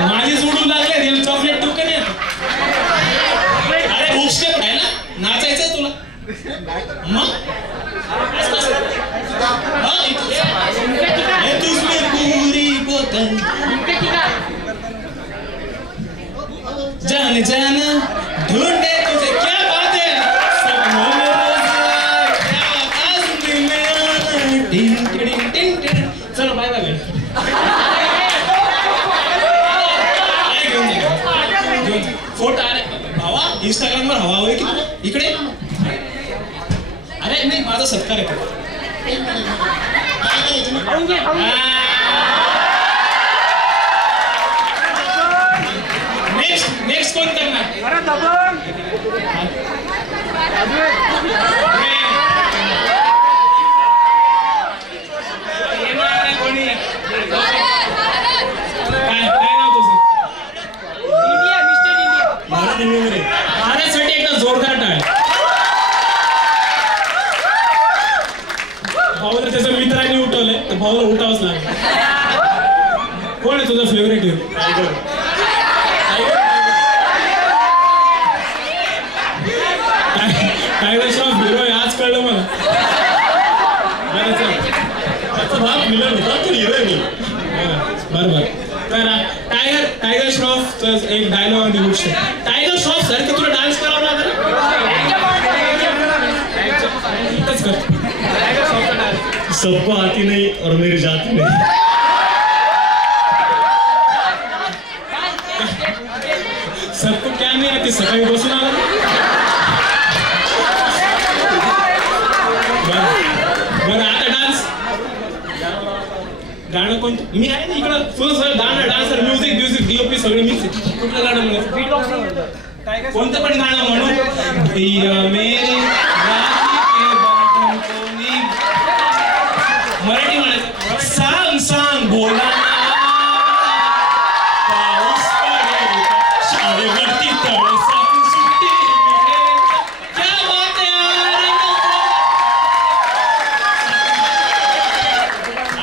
माझी सोडून लागले चॉकलेट टू का नाही? अरे हुक स्टेप आहे ना, नाचायचंय तुला. मग तुझमें पूरी बोतल जान जान ढूंढे तुझे. क्या बात है. सपनों में रोज क्या आज़मी में आना. टिंग टिंग टिंग टिंग. चलो बाय बाय. फोटो. अरे भावा इंस्टाग्रामवर हवा होय की इकडे. अरे नाही, माझा सत्कार आहे. नेक्स्ट कोण करणार? कोणी काय नाव तुझं? भारतसाठी एकदा जोरदार टाळ. भाऊला त्याच्या मित्रांनी उठवलंय तर भाऊला उठावंच लागेल. कोण आहे तुझं favourite hero? Tiger Shroff hero आहे आज कळलं मला. भाग मिलन होता तो हिरो आहे. बरोबर. तर टायगर श्रॉफ एक डायलॉग आणि गोष्ट. टायगर श्रॉफ सर की तुला डान्स करावा लागेल. सबको आती नहीं और मेरी जाती नहीं. सबको क्या नाही आती सकाळी बसून आला. बरं आता डान्स. गाणं कोणतं? मी आहे ना इकडं फुल सर गाणं डान्सर म्युझिक डीओपी सगळे मिक्स आहे. कुठलं गाणं म्हणून? कोणतं पण गाणं म्हणून पिया मेरे मराठी म्हणायचं. सांग सांग बोला पाऊस पडेल शाळेवरती तळसाची सुट्टी क्या बात है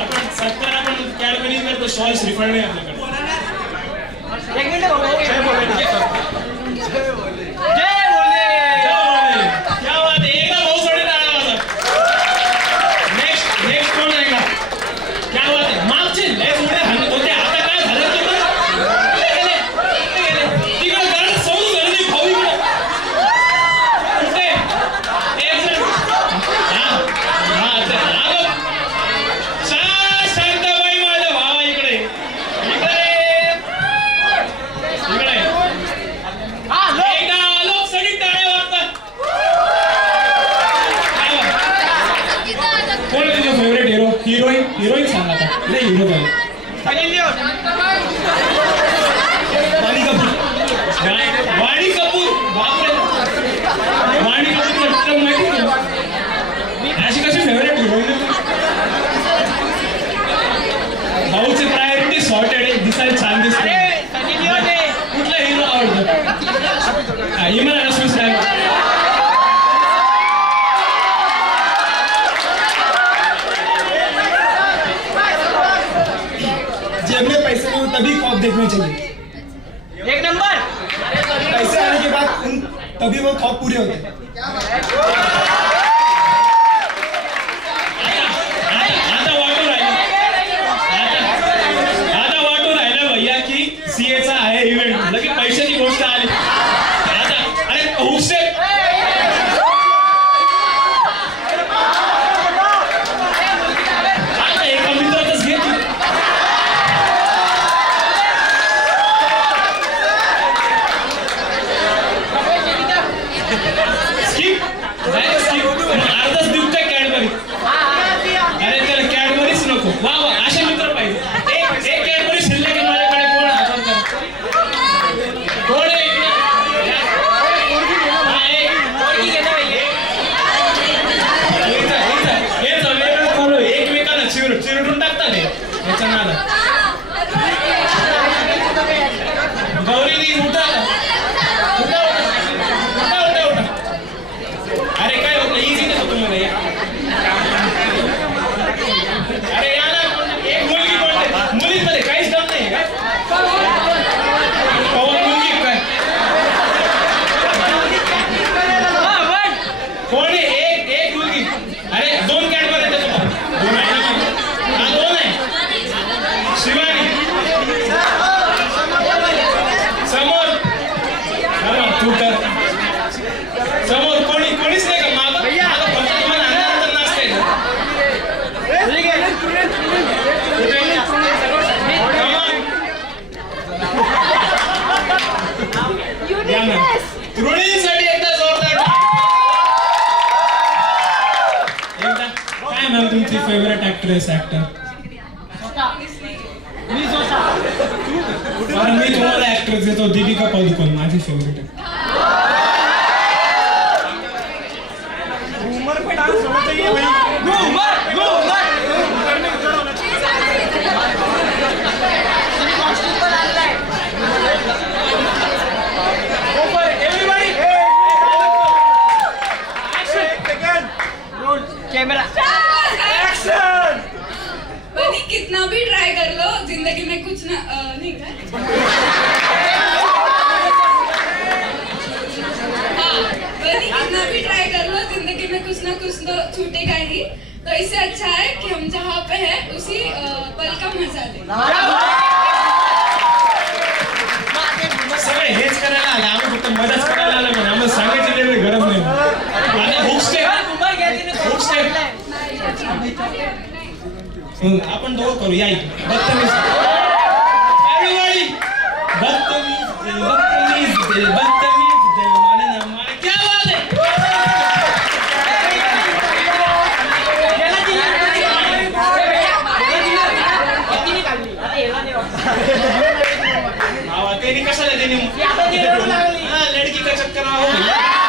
आपण सत्तर आपण कॅडबरी करतो शॉल श्रीफळ नाही आपल्याकडे. हिरोईन सांगा आता. नाही हिरो वाणी कपूर. बापरे वाणी कपूर माहिती अशी कशी फेवरेट हिरोईन? भाऊची प्रायोरिटी सॉर्टेड आहे. दिसायला छान दिसते. कुठला हिरो आवडतो? इमरान हाशमी साहेब. पैसे नहीं हो तभी ख्वाब देखने चाहिए. एक नंबर. पैसे आने के बाद तभी वो ख्वाब पूरे होते हैं. आता वाटून राहिला भैया की सीएचा आहे इव्हेंट. लगे पैशाची गोष्ट आली. आता अरे हुसे आता एका मित्रातच घेतली. अर्धच दिवसाय कॅडबरी. अरे त्याला कॅडबरीच नको. वा वा असे मित्र पाहिजे. एक कॅडबरी शिल्लक आहे माझ्याकडे. कोण आठवण करा. कोण आहे? एकमेकांना चिरडून टाकतात याच्या नाला. गौरी उठा. अरे काय होतं इझी नसतं तुम्हाला. अरे या ना एक मुलगी कोणते मुलींमध्ये काहीच दम नाही काय? मुलगी काय कोण आहे? एक मुलगी. अरे दोन कॅडबरी आहेत त्याच्यात. दोन आहे ना? हा दोन आहे. शिवानी समोर. तू कर समोर. कोणीच नाही का मागं? फक्त तुम्हाला अंधारात नाचता येतं. तृणींसाठी एकदा जोरदार. एकदा काय मॅम तुमची फेवरेट ऍक्ट्रेस ऍक्टर? और मी तुम्हाला ऍक्ट्रेस देतो दीपिका पादुकोण माझी फेवरेट आहे बनी कितना भी ट्राई कर लो जिंदगी में कुछ ना नहीं कर हाँ बनी कितना भी ट्राई कर लो जिंदगी में कुछ ना कुछ तो छूटेगा ही तो इससे अच्छा है कि हम जहाँ पे है उसी पल का मजा ले सगळे हेच करायला आले आम्ही फक्त मजाच करायला आलो म्हणजे आम्हाला सांगायची काही गरज नाही आता हुक स्टेप आपण दोघं करू या बदतमीज एवरीबॉडी बदतमीज दिल माने ना माने क्या बात है बाबा तेरी कशाला देणे हां लड़की का चक्कर हो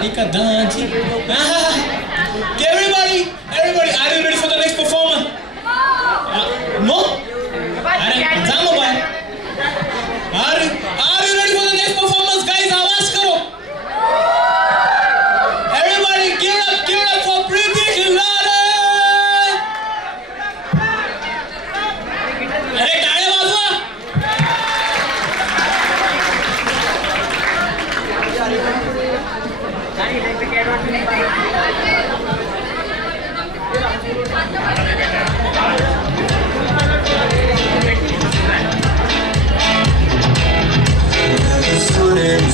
Radhika Danji. Everybody, are you ready for the next performance? No? Are you ready for the next performance, guys? आवाज करो. Everybody, give it up for Preeti Khilwade. अरे टाळे वाजवा.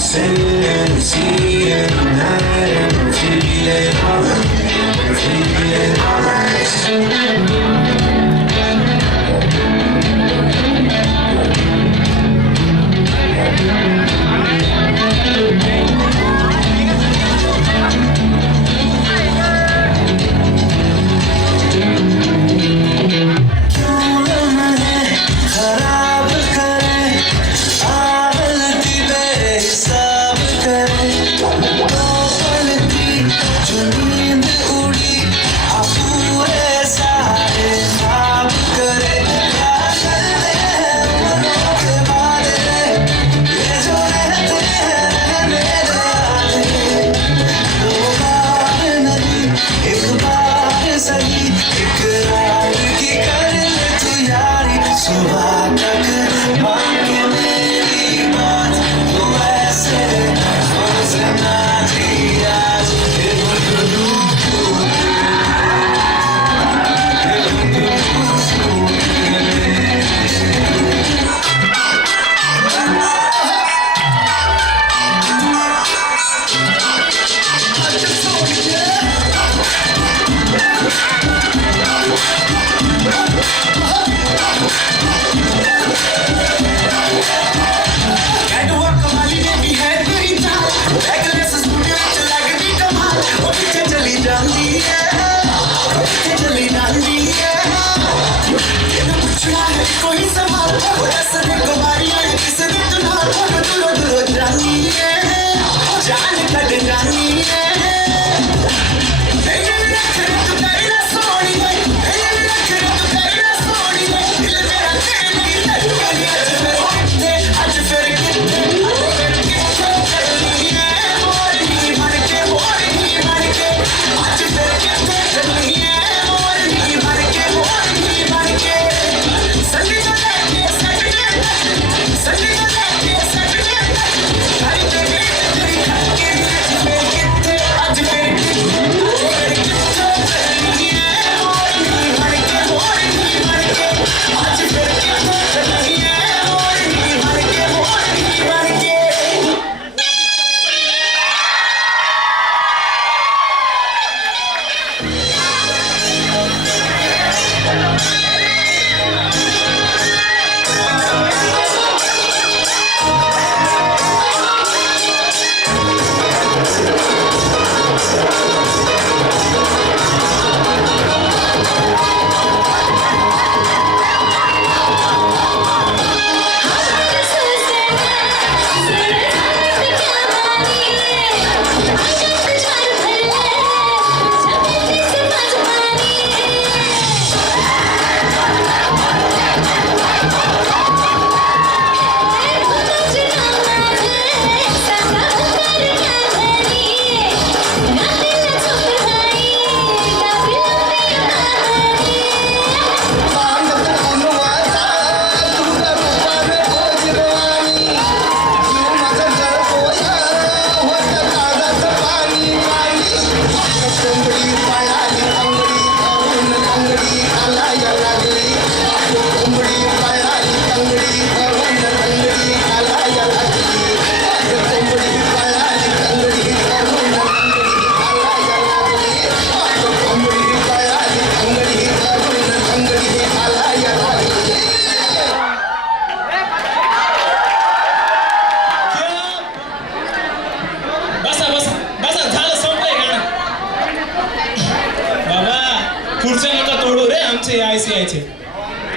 Sitting, seeing, night, and feeling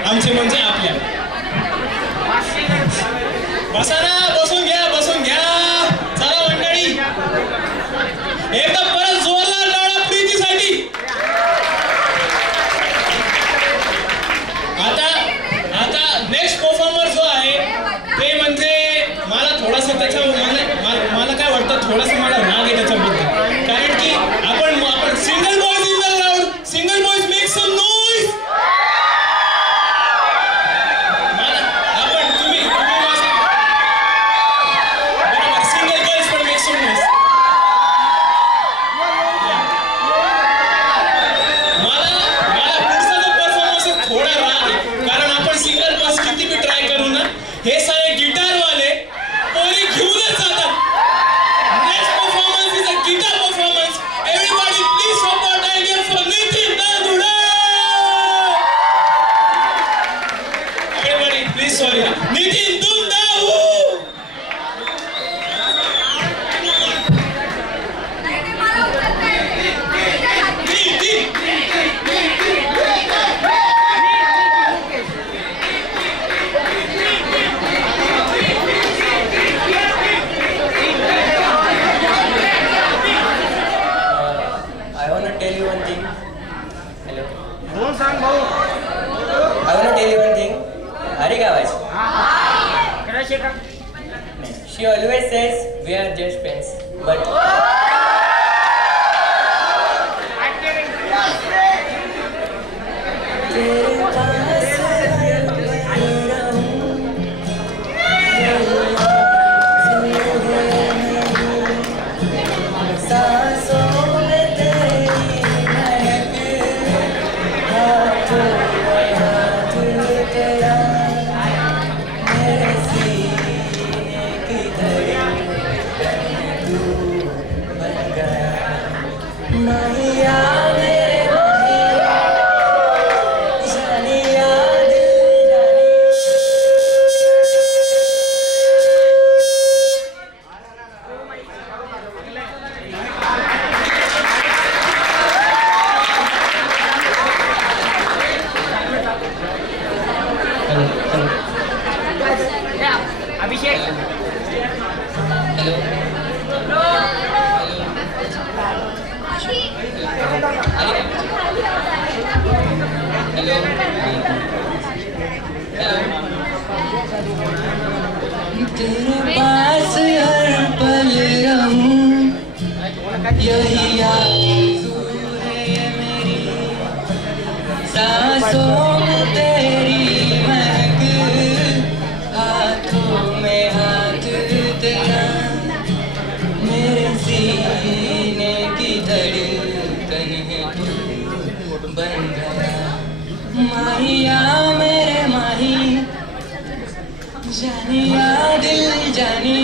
आमचे म्हणजे आपल्या. बसा ना, बसून घ्या. चला मंडळी. परफॉर्मन्स किती मी ट्राय करू ना, हे सगळे गिटार वाले पोरी घेऊनच जातात. Next performance is a guitar performance. Everybody please support tiger for Nitin Dadude. Everybody please sorry Nitin Dundau. I want to tell you one thing. Hello. बोल सांग भाऊ. I want to tell you one thing. अरे का आवाज? She always says we are just friends, but तेरे pass हर पल रहूं, यही आरज़ू है ये मेरी. सांसों में तेरी महक, हाथों में हाथ तेरा, मेरे सीने की धड़कन है तू बन गया. माहिया मेरे माही, जानिया दिल जानी,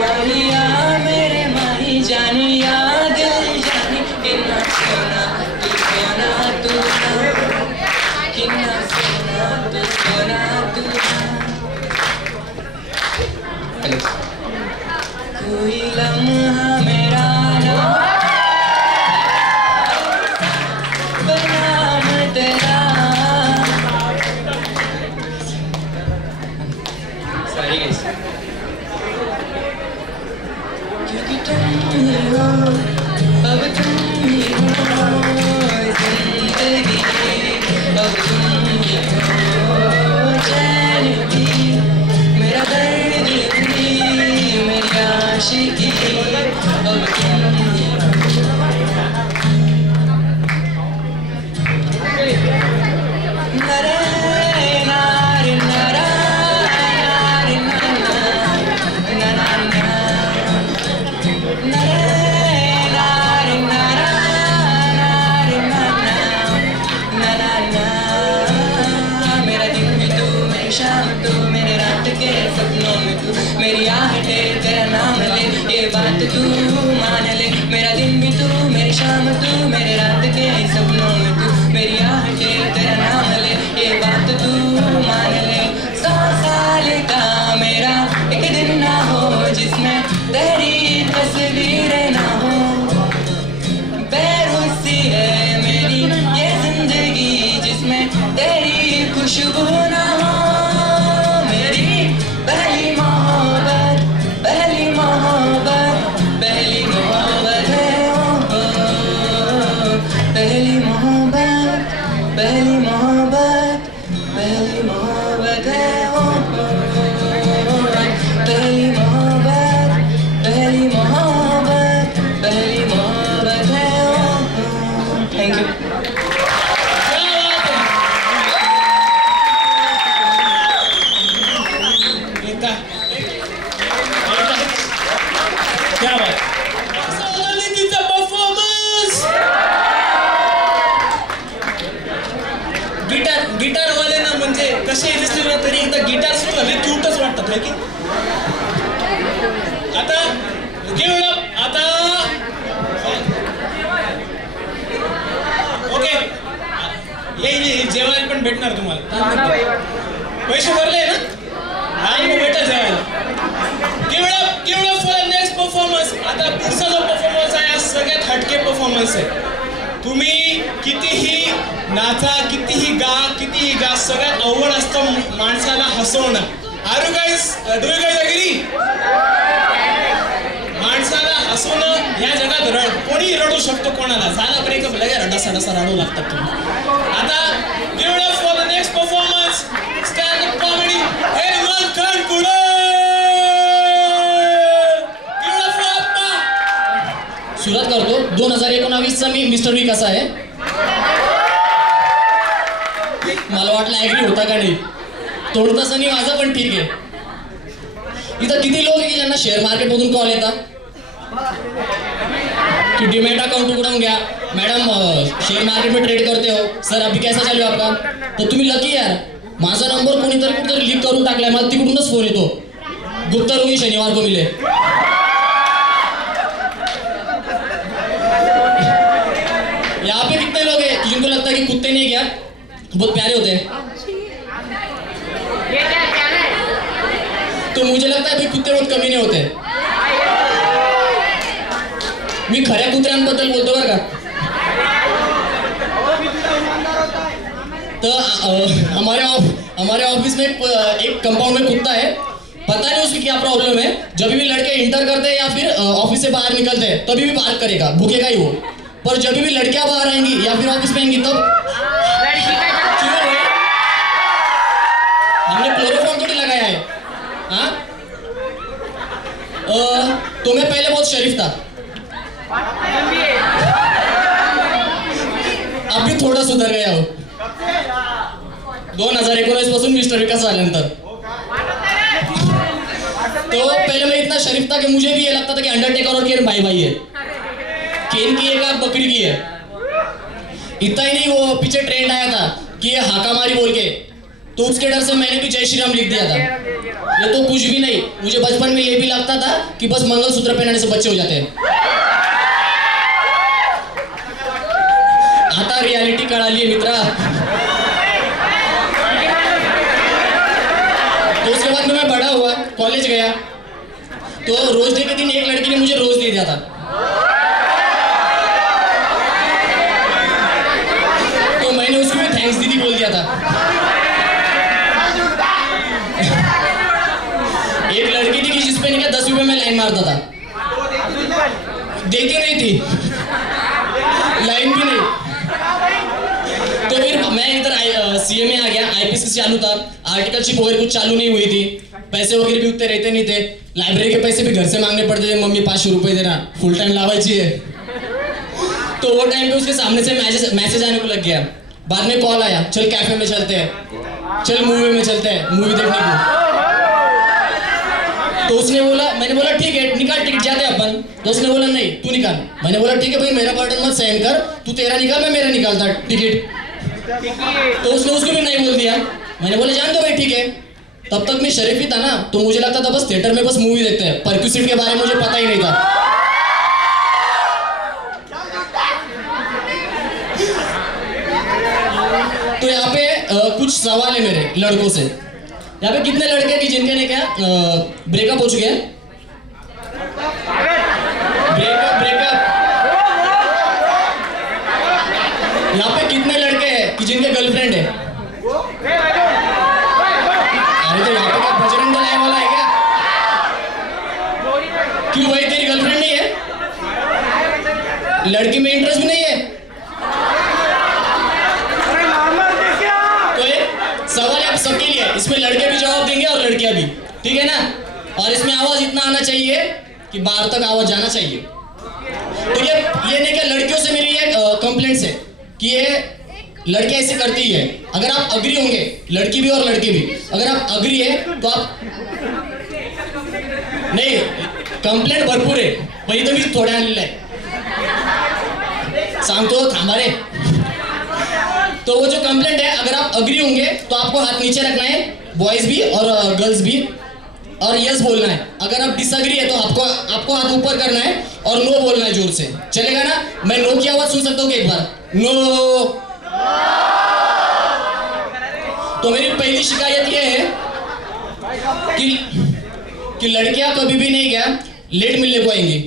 माहिया मेरे माही, जानिया दिल जानी. कितना सोना तू सोना तू ना, कितना सोना तू सोना तू ना. हेलो. कोई लम्हा मेरा ना बनाम तेरा. Sorry guys. क्योंकि तुम ही हो, अब तुम ही हो जिंदगी, अब तुम ही हो चैन भी, मेरा दर्द भी, मेरी आशिकी, अब तुम ही हो. नरे नारे नरा नारे नना नना नरे नारे नरा नारे नना नना ना. मेरा दिन भी तू, मेरी शाम तू, मेरे रात के सपनों में तू, मेरी आहटे तेरा नाम ले, ये बात तू मान ले. मेरा दिन भी तू, मेरी शाम तू, मेरे रात के सपनों में तू, मेरी आहटे तेरा नाम ले, ये बात तू मान ले. 100 साल का मेरा एक दिन ना हो जिसमें तेरी तस्वीरें ना हो. बेरुसी है मेरी ये जिंदगी जिसमें तेरी खुशबू ना हो. मेरी पहली मोहब्बत, पहली मोहब्बत, पहली मोहब्बत है पहली मोहब्बत, पहली मोहब्बत, पहली मोहब्बत है पहली मोहब्बत, पहली मोहब्बत, पहली मोहब्बत है. Thank you. क्या बात. नितीनचा परफॉर्मन्स. गिटार वाल्यांना कसे दिसले ना तरी एकदा गिटार सुरू झाले क्यूटच वाटतात है की. आता गिव्ह अप. आता ओके ये जेवण पण भेटणार तुम्हाला. पैसे भरले ना. हा मग भेटा जेवायला. Give up for next performance. आता पुढचा जो परफॉर्मन्स आहे सगळ्यात हटके परफॉर्मन्स आहे. तुम्ही कितीही नाचा, कितीही गा सगळ्यात अवघड असतं माणसाला हसवणं. Are you guys do you guys agree? माणसाला हसवणं या जगात कोणी रडू शकतो कोणाला. झाला ब्रेकअप लगे रडासा रडू लागतात तुम्ही. आता give it up for the next performance. Stand up comedy Hemant Khandkude. Give it up for Appa. सुरुवात करतो. 2019चा मी मिस्टर वी कसा आहे. मला वाटलं ऍग्री होता का नाही. थोडंसं नाही माझं पण ठीक आहे. इथं किती लोक आहे की ज्यांना शेअर मार्केटमधून कॉल येतात कि डीमैट अकाउंट उघडून घ्या मैडम, शेयर मार्केट में ट्रेड करते हो सर, अभी कैसा चालू आपका. तर तुम्ही लकी यार, माझा नंबर कोणीतरी कुठेतरी लीक करून टाकलाय. मला तिकडूनच फोन येतो, गुप्ता रोगी शनिवार को मिले. यहाँ पे कितने लोग हैं जिनको लगता है कि कुत्ते नहीं क्या बहुत प्यारे होते हैं. तो मुझे लगता है भाई कुत्ते बहुत कमी नहीं होते. मी खऱ्या कुत्र्यांबद्दल बोलतो बरं का. तो हमारे ऑफिस में एक कंपाउंड में कुत्ता है. पता नहीं उसकी क्या प्रॉब्लम है. जब भी लड़के इंटर करते हैं या फिर ऑफिस से बाहर निकलते हैं तभी भी बात करेगा, भूखेगा ही वो. पर जब भी लड़कियां बाहर आएंगी या फिर ऑफिस में आएंगी तब हमने क्लोरोफॉर्म थोड़ी लगाया है. हाँ तो मैं पहले बहुत शरीफ था, अब भी थोड़ा सुधर गया हूँ. 2019 पासून मिस्टर विकास आल्यानंतर. तो पहले मैं इतना शरीफ था कि मुझे भी ये लगता था कि अंडरटेकर और केन भाई भाई है. केन की एक आंख बकरी की है. इतना ही नहीं, वो पीछे ट्रेंड आया था कि ये हाकामारी बोल के, तो उसके डर से मैंने भी जय श्री राम लिख दिया था. ये तो कुछ भी नहीं. मुझे बचपन में ये भी लगता था कि बस मंगलसूत्र पहनने से बच्चे हो जाते हैं. आता रियलिटी कळाली आहे मित्रा. तो उसके बाद में मैं बड़ा हुआ, कॉलेज गया, तो रोज डे के दिन एक लड़की ने मुझे रोज दे दिया था. तो मैंने उसको भी थैंक्स दीदी बोल दिया था. एक लड़की थी कि जिस पे निकला 10 रुपए में लाइन मारता था. देती नहीं थी, लाइन भी नहीं. तो फिर मैं इधर सीए में आ गया. आईपीसी चालू था, आर्टिकलशिप वगैरह कुछ चालू नहीं हुई थी. पैसे वगैरह भी उतने रहते नहीं थे. लाइब्रेरी के पैसे भी घर से मांगने पड़ते थे. मम्मी 500 रुपए देना, फुल टाइम लावायची है. तो वो टाइम पे उसके सामने से मैसेज आने को लग गया. बाद में कॉल आया, चल कैफे में चलते हैं, चल मूवी में चलते हैं, मूवी देखने को. तो उसने बोला, मैंने बोला ठीक है निकाल टिकट, जाते हैं अपन. तो उसने बोला नहीं तू निकाल. मैंने बोला ठीक है भाई, मेरा बर्डन मत सहन कर, तू तेरा निकाल, मैं मेरा निकालता टिकट. तो उसने उसको भी नहीं बोल दिया. मैंने बोला जान दो भाई ठीक है. तब तक मैं शरीफ ही था ना, तो मुझे लगता था बस थिएटर में बस मूवी देखते हैं. परक्यूसिट के बारे में मुझे पता ही नहीं था. तो यहाँ पे कुछ सवाल है मेरे लड़कों से. यहाँ पे कितने लड़के कि जिनके ने क्या ब्रेकअप हो चुके हैं? ब्रेकअप. यहाँ पे कितने लड़के हैं कि जिनके गर्लफ्रेंड है? अरे तो यहाँ पे क्या बजरंग दल आने वाला है क्या? क्यों भाई तेरी गर्लफ्रेंड नहीं है? लड़की में इंटरेस्ट भी नहीं है? तो ये सवाल आप सबके लिए. इसमें लड़के भी जवाब देंगे और लड़कियां भी, ठीक है ना. और इसमें आवाज इतना आना चाहिए कि बाहर तक आवाज जाना चाहिए. तो ये नहीं क्या लड़कियों से मेरी ये कंप्लेंट्स है कि ये लड़कियां ऐसे करती है. अगर आप अग्री होंगे, लड़की भी और लड़के भी, अगर आप अग्री है तो आप नहीं, कंप्लेंट भरपूर आहे. पण इथं मी थोड्या आणलेलं आहे, सांगतो थांबा रे. तो वो जो कंप्लेंट है, अगर आप अग्री होंगे तो आपको हाथ नीचे रखना है, बॉयज भी और गर्ल्स भी, और यस बोलना है। अगर आप डिसएग्री है तो आपको हाथ ऊपर करना है और नो बोलना है जोर से, चलेगा ना? मैं नो की आवाज सुन सकता हूँ एक बार? नो। तो मेरी पहली शिकायत ये है कि लड़कियां कभी भी नहीं क्या लेट मिलने को आएंगी।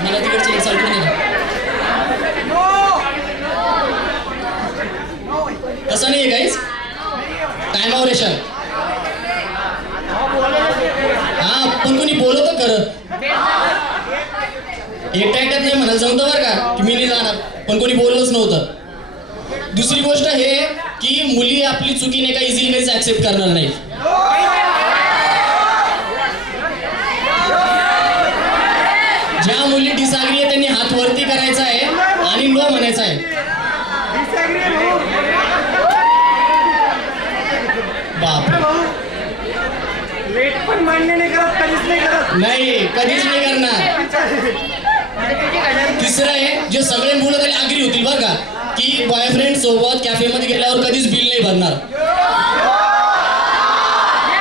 मला तिकडचे एक साईड नाही तसं नाही आहे गाईज, टाइमावर येशाल। हा पण कोणी बोलवतं खरं, एकट्यात नाही म्हणायला जमतं बरं का की मी नाही जाणार, पण कोणी बोललंच नव्हतं। दुसरी गोष्ट हे की मुली आपली चुकी नाही का इझिली कधीच ऍक्सेप्ट करणार नाही। ज्या मुली डिसएग्री आहे त्यांनी हात वरती करायचा आहे आणि नो म्हणायचं आहे। बाप लेट पण मान्य नाही करत, कधीच नाही करत, नाही कधीच नाही करणार। तिसरं आहे जे सगळे मुलं तरी अग्री होतील बरं का की बॉयफ्रेंड सोबत कॅफेमध्ये गेल्यावर कधीच बिल नाही भरणार।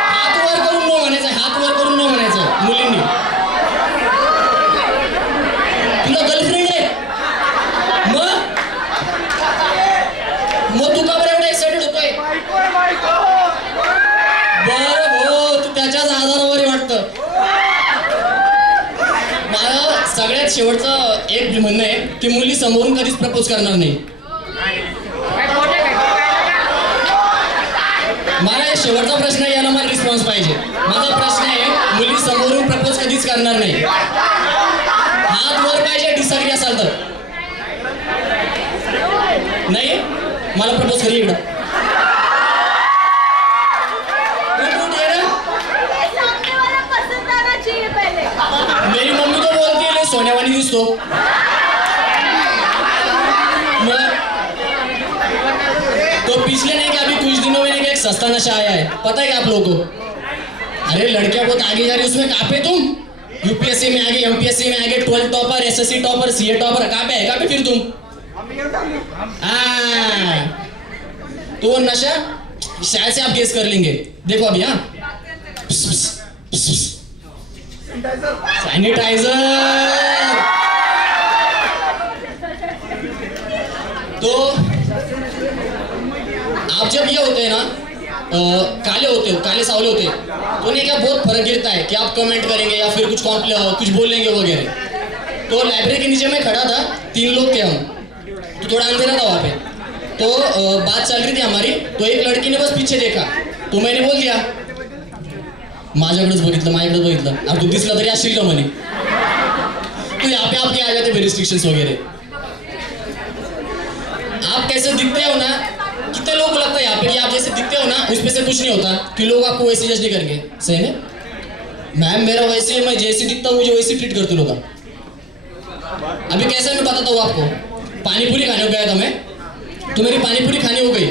हात वर करून नो म्हणायचं, हात वर करून नो म्हणायचं मुलींनी। तुला गर्लफ्रेंड आहे मग तू का बरं एवढा एक्साइटेड होतोय? बरं हो, तू त्याच्याच आधारावर वाटतं। मला सगळ्यात शेवटचं एक म्हणणं आहे की मुली समोरून कधीच प्रपोज करणार नाही। मला शेवटचा प्रश्न आहे, याला मला रिस्पॉन्स पाहिजे। माझा प्रश्न आहे, मुली समोरून प्रपोज कधीच करणार नाही। हात वर पाहिजे डिसएग्री असाल तर। नाही मला प्रपोज करी इकडं मेरी मम्मी तो बोलती है सोनेवानी दिसतो। तो पिछले नहीं कि अभी कुछ दिनों में एक सस्ता नशा आया है, पता है क्या आप लोगों को? अरे लड़कियां बहुत आगे जा रही, उसमें कहाँ पे तुम? यूपीएससी में आगे, एमपीएससी में आगे, 12 topper, SSC topper, CA topper, कहाँ पे फिर तुम? तो वो नशा शायद से आप गेस कर लेंगे। देखो अभी, हाँ सैनिटाइजर। तो आप जब ये होते हैं ना काले होते हो, काले सावले होते हैं, तो नहीं क्या बहुत फर्क गिरता है कि आप कमेंट करेंगे या फिर कुछ बोलेंगे वगैरह। तो लाइब्रेरी के नीचे मैं खड़ा था, 3 लोग थे हम, तो थोड़ा अंधेरा था वहाँ पे। तो बात चल रही थी हमारी, तो एक लड़की ने बस पीछे देखा, तो मैंने बोल दिया माझ्याकडेच बघितलं, अब तू दिसला तरी असशील का म्हणे। तो यहाँ पे आपके आ जाते हैं रिस्ट्रिक्शंस वगैरह। आप कैसे दिखते हो ना, कितने लोगों को लगता है यहाँ पे कि आप जैसे दिखते हो ना उस पे से कुछ नहीं होता कि लोग आपको वैसे जज नहीं करेंगे। सही है मैम, मेरा वैसे मैं जैसे दिखता हूँ मुझे वैसे ट्रीट करते लोग। अभी कैसे मैं बताता हूँ आपको, पानीपुरी खाने को गया था मैं, तो मेरी पानीपुरी खानी हो गई,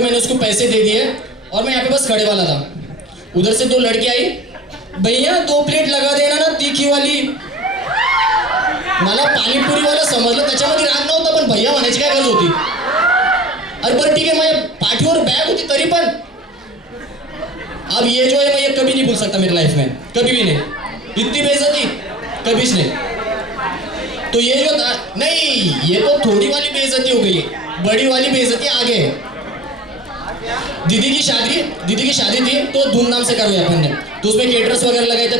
मैंने उसको पैसे दे दिए और मैं यहाँ पे बस खड़े वाला था। उधर से 2 लड़की आई, भैया 2 प्लेट लगा देना ना तीखी वाली। मला पाणीपुरी वाला समजलं, त्याच्यामध्ये राग नव्हता, पण भैया म्हणायची काय गरज होती? अरे बरं ठीक है, माझ्या पाठीवर बॅग होती तरी पण। अब ये जो है मैं ये कभी नहीं भूल सकता मेरी लाइफ में, कभी भी नहीं। इतनी बेइज्जती कभी नहीं। तो ये जो था नहीं, ये तो थोड़ी वाली बेइज्जती हो गई, बड़ी वाली बेइज्जती आगे है। दीदी की शादी थी तो धूमधाम से करवाई अपन ने, तो उसमें केटरर्स वगैरह लगाए थे,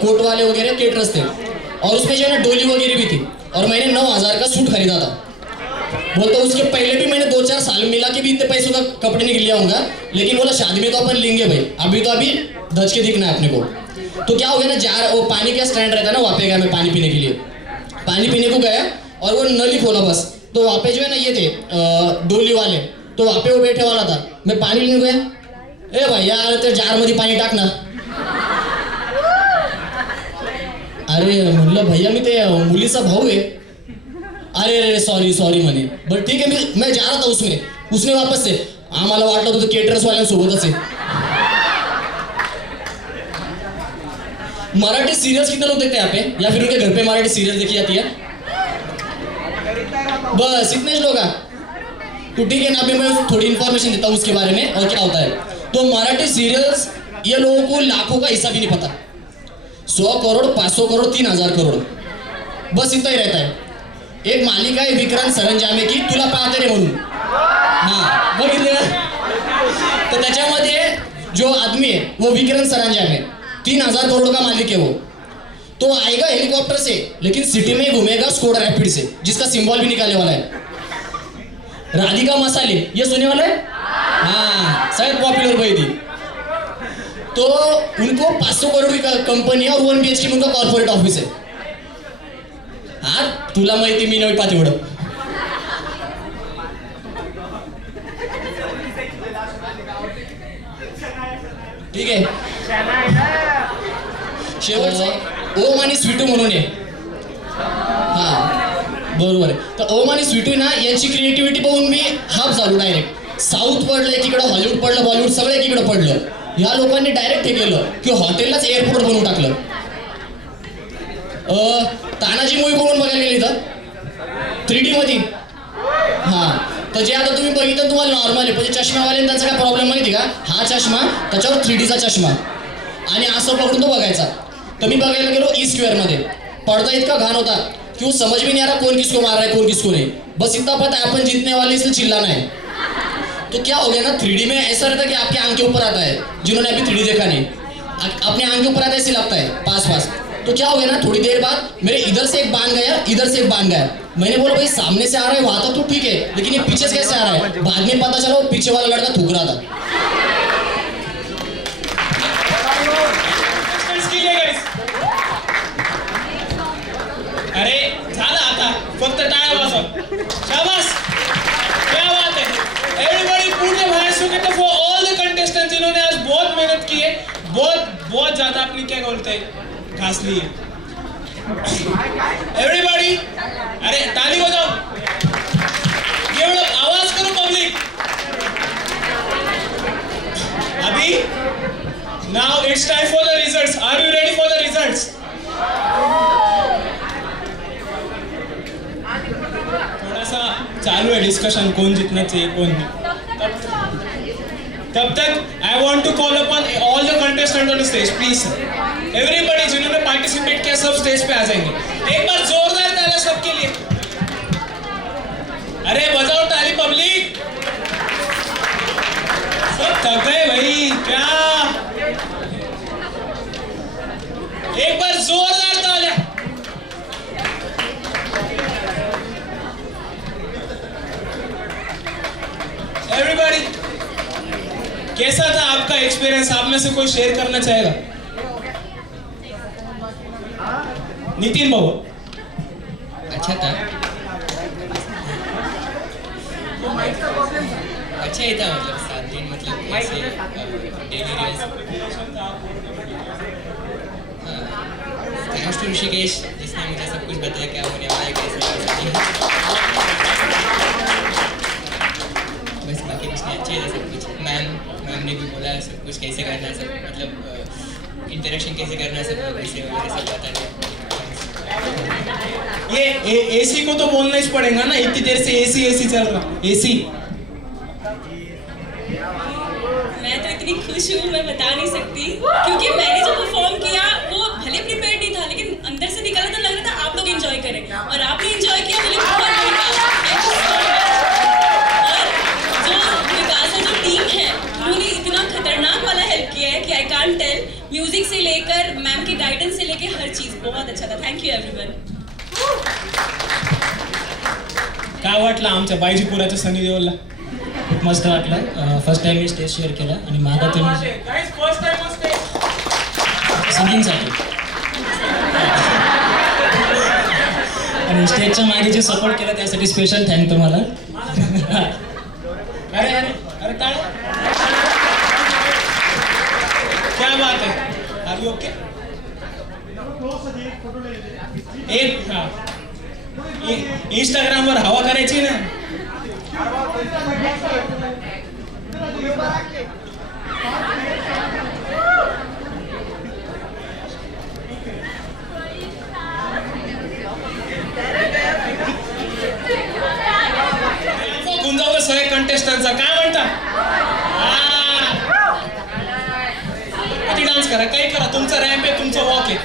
कोट वाले वगैरह केटरर्स थे, और उसमें जो है ना डोली वगैरह भी थी, और मैंने 9,000 का सूट खरीदा था। बोलता उसके पहले भी मैंने 2-4 साल मिला के भी इतने पैसों का कपड़े नहीं लिया होगा, लेकिन बोला शादी में तो अपन लेंगे भाई, अभी धज के दिखना है अपने को। तो क्या हो गया ना, वो पानी का स्टैंड रहता है ना, वहाँ पे गया मैं पानी पीने के लिए, पानी पीने को गया और वो नली खोला बस, तो वहाँ पे जो है ना ये थे डोली वाले, तो वहाँ पे वो बैठे वाला था। मैं पानी लेने गया, ए भाई यार ते जार मध्ये पाणी टाक ना। अरे म्हणलं भैया मी ते मुलीचा भाऊ आहे। अरे सॉरी म्हणे, बरं ठीक है मैं जा रहा था उसने वापस से आम्हाला वाटलं होतं केटरर्स वाल्यांसोबतच आहे। मराठी सीरियल्स कितने लोग देखते हैं यहाँ पे, या फिर उनके घर पे मराठी सीरियल्स देखी जाती है? बस इतने लोग हैं। तो ठीक है ना, अभी मैं थोड़ी इन्फॉर्मेशन देता हूँ उसके बारे में और क्या होता है। तो मराठी सीरियल्स ये लोगों को लाखों का हिस्सा भी नहीं पता। 100 करोड़, 500 करोड़, 3000 करोड़, बस इतना ही रहता है। एक मालिका आहे विक्रांत सरंजामे की, तुला पाहते रे म्हणून, हाँ बघितलं ना। तो त्याच्यामध्ये जो आदमी है वो विक्रांत सरंजामे, 3000 करोड़ का मालिक है वो। तो आएगा हेलीकॉप्टर से, लेकिन सिटी में घूमेगा स्कोडा रैपिड से, जिसका सिंबल भी निकालने वाला है। राधिका मसाले, ये सुनने वाला है? हाँ, शायद पॉपुलर भाई थी। तो उनको 500 करोड़ की कंपनी है और 1 BHK में उनका कॉर्पोरेट ऑफिस है। हाँ तुला माहिती, मी नाही पाहत एवढं। ठीक आहे, शेवटचं ओम आणि स्वीटू म्हणून आहे। हा बरोबर आहे। तर ओम आणि स्वीटू ना यांची क्रिएटिव्हिटी पाहून मी हाफ झालो डायरेक्ट। साऊथ पडलं एकीकडं, हॉलिवूड पडलं, बॉलिवूड सगळं एकीकडं पडलं। ह्या लोकांनी डायरेक्ट हे केलं की हॉटेललाच एअरपोर्ट बनवून टाकलं। तानाजी मूवी कोण बघायला गेली इथं 3D मध्ये? हां, तर जे आता तुम्ही बघितलं तुम्हाला नॉर्मल आहे, पण चष्म्यावाले त्यांचा काय प्रॉब्लेम माहिती का? हा चष्मा, त्याच्यावर 3Dचा चष्मा आणि असं पकडून तो बघायचा। तर मी बघायला गेलो E-Square मध्ये, पडदा इतका घाण होता कि वो समझ में नहीं आ रहा कौन किसको मार रहा है कौन किसको नहीं, बस इतना पता है अपन जीतने वाले इसलिए चिल्लाना है। तो क्या हो गया ना, 3D में ऐसा रहता है कि आपके आंख के ऊपर आता है, जिन्होंने अभी 3D देखा नहीं, अपने आंख के ऊपर आता है ऐसे लगता है पास पास। तो क्या हो गया ना, थोड़ी देर बाद मेरे इधर से एक बांध गया, इधर से एक बांध गया। मैंने बोला भाई सामने से आ रहा है वहां तक तो ठीक है, लेकिन ये पीछे से कैसे आ रहा है? बाद में पता चला वो पीछे वाला लड़का थूक रहा था। अरे झालं आता, फक्त टाळ्या वाजव, शाबास, क्या बात है। एवरीबॉडी पूरे बाहर सुके तो फॉर ऑल द कंटेस्टेंट्स, जिन्होंने आज बहुत मेहनत की है, बहुत ज्यादा अपनी क्या बोलते हैं घास ली है। एवरीबॉडी अरे ताली बजाओ, एवढं आवाज करो पब्लिक। अभी now it's time for the results. Are you ready for the results? थोड़ा सा चालू है डिस्कशन, कौन जीतना चाहिए कौन नहीं। तब तक I want to call upon all the contestant on the stage, please everybody, जिन्होंने पार्टिसिपेट किया सब स्टेज पे आ जाएंगे। एक बार जोरदार तालियां सबके लिए। अरे बजाओ ताली पब्लिक, सब थक गए भाई क्या? एक बार जोरदार तालियां। एवरीबॉडी, कैसा था आपका एक्सपीरियंस? आप में से कोई शेयर करना चाहेगा? नितिन भाऊ। अच्छा था, अच्छा ही था, मतलब 7 दिन, मतलब ऐसे डेली थैंक्स टू ऋषिकेश जिसने मुझे सब कुछ बताया क्या होने वाला है, कैसे बस बाकी कुछ नहीं, अच्छे है सब कुछ। मैम ने भी बोला सब कुछ कैसे करना है, सब मतलब इंटरेक्शन कैसे करना है, सब कैसे वगैरह सब बताया। ये एसी को तो बोलना ही पड़ेगा ना, इतनी देर से एसी चल रहा। एसी मैं तो इतनी खुश हूँ मैं बता नहीं सकती, क्योंकि मैंने जो परफॉर्म किया वो भले प्रिपेयर्ड नहीं था, लेकिन अंदर से निकला तो लग रहा था आप लोग एंजॉय करें, और आपने एंजॉय किया, मुझे बहुत लगा। और जो विकास जो टीम है उन्होंने इतना खतरनाक वाला हेल्प किया है कि आई कांट टेल। म्यूजिक से लेकर मैम की गाइडेंस से लेकर हर चीज बहुत अच्छा था। Thank you everyone. काय वाटलं आमच्या बायजीपुराच्या सनी देओलला? मस्त वाटलं। फर्स्ट टाइम मी स्टेज शेअर केलं आणि मागं तुम्ही सिंगिंगसाठी आणि स्टेजच्या मागे जे सपोर्ट केलं त्यासाठी स्पेशल थँक तुम्हाला। अरे अरे अरे टाळ, क्या बात है। Are you okay? एक हाँ इंस्टाग्राम वर हवा करायची ना। का किती डान्स करा काही करा तुमचा रॅम्प आहे तुमचा वॉक आहे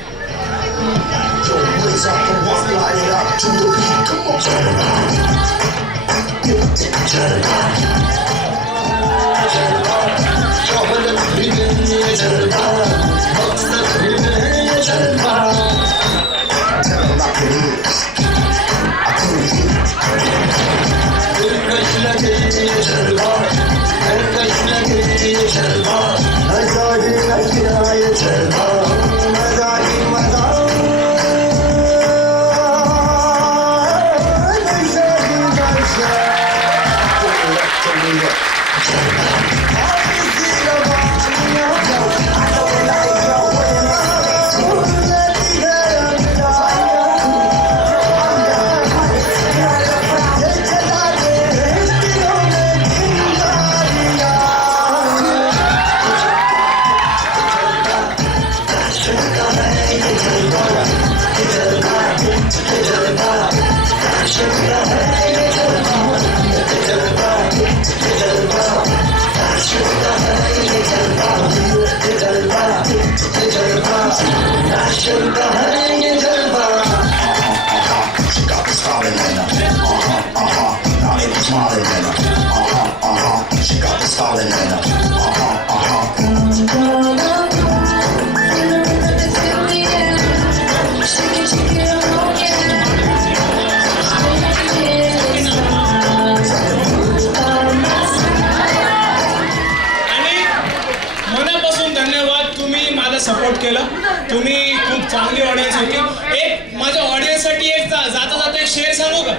सपोर्ट केलं तुम्ही खूप चांगली ऑडियन्स होती एक माझ्या ऑडियन्ससाठी एक जाता जाता एक शेर सांगू का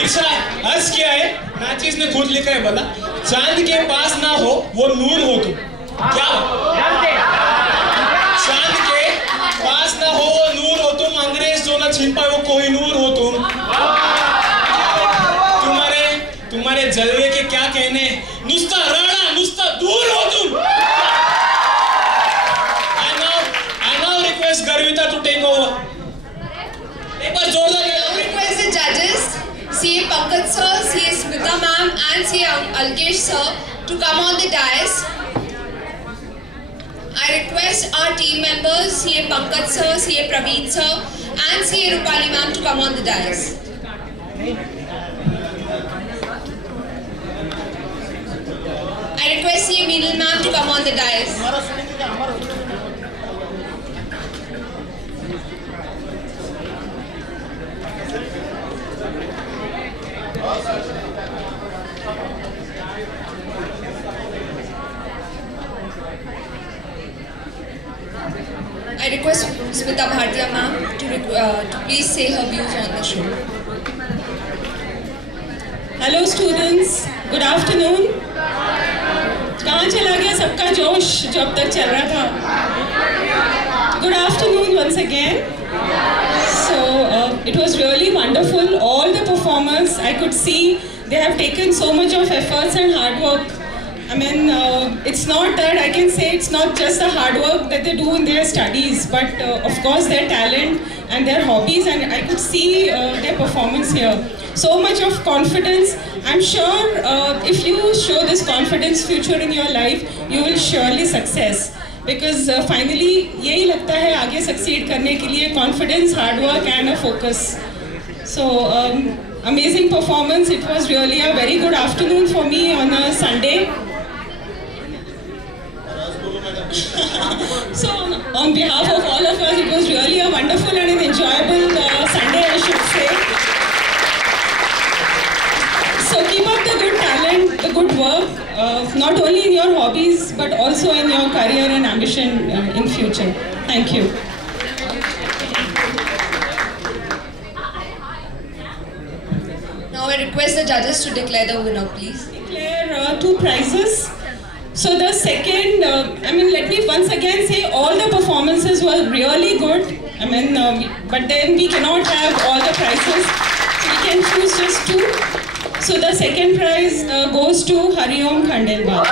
ईर्षा हर्ष किया है नाचीज ने खुद लिखा है बोला चांद के पास ना हो वो नूर हो तुम क्या चांद के पास ना हो वो नूर हो तुम अंग्रेज जो ना छीन पाए वो कोई नूर हो तुम तुम्हारे जलवे के क्या कहने नुस्ता राणा नुस्ता दूर हो तुम Garvita to take over. I request the judges, CA Pankaj sir, CA Smita ma'am and CA Alkesh sir to come on the dais. I request our team members, CA Pankaj sir, CA Praveen sir and CA Rupali ma'am to come on the dais. I request CA Meenal ma'am to come on the dais. I request Smita Bhartia ma'am to please say her views on the show. Hello students, good afternoon. कहाँ चला गया सबका जोश जो अब तक चल रहा था? Good afternoon once again. So it was really wonderful. All the performers, I could see they have taken so much of efforts and hard work. I mean, it's not that I can say it's not just the hard work that they do in their studies, but of course their talent and their hobbies, and I could see their performance here. So much of confidence. I'm sure if you show this confidence future in your life, you will surely success. Because finally यही लगता है आगे succeed करने के लिए confidence, hard work and a focus. So amazing performance. It was really a very good afternoon for me on a Sunday. So on behalf of all of us, it was really a wonderful and an enjoyable Sunday, I should say. So keep up the good talent, the good work, not only in your hobbies but also in your career and ambition in future. Thank you. Now I request the judges to declare the winner, please. Declare 2 prizes. So the second, let me once again say all the performances were really good. But then we cannot have all the prizes. We can choose just 2. So the second prize goes to Hariom Khandelwal.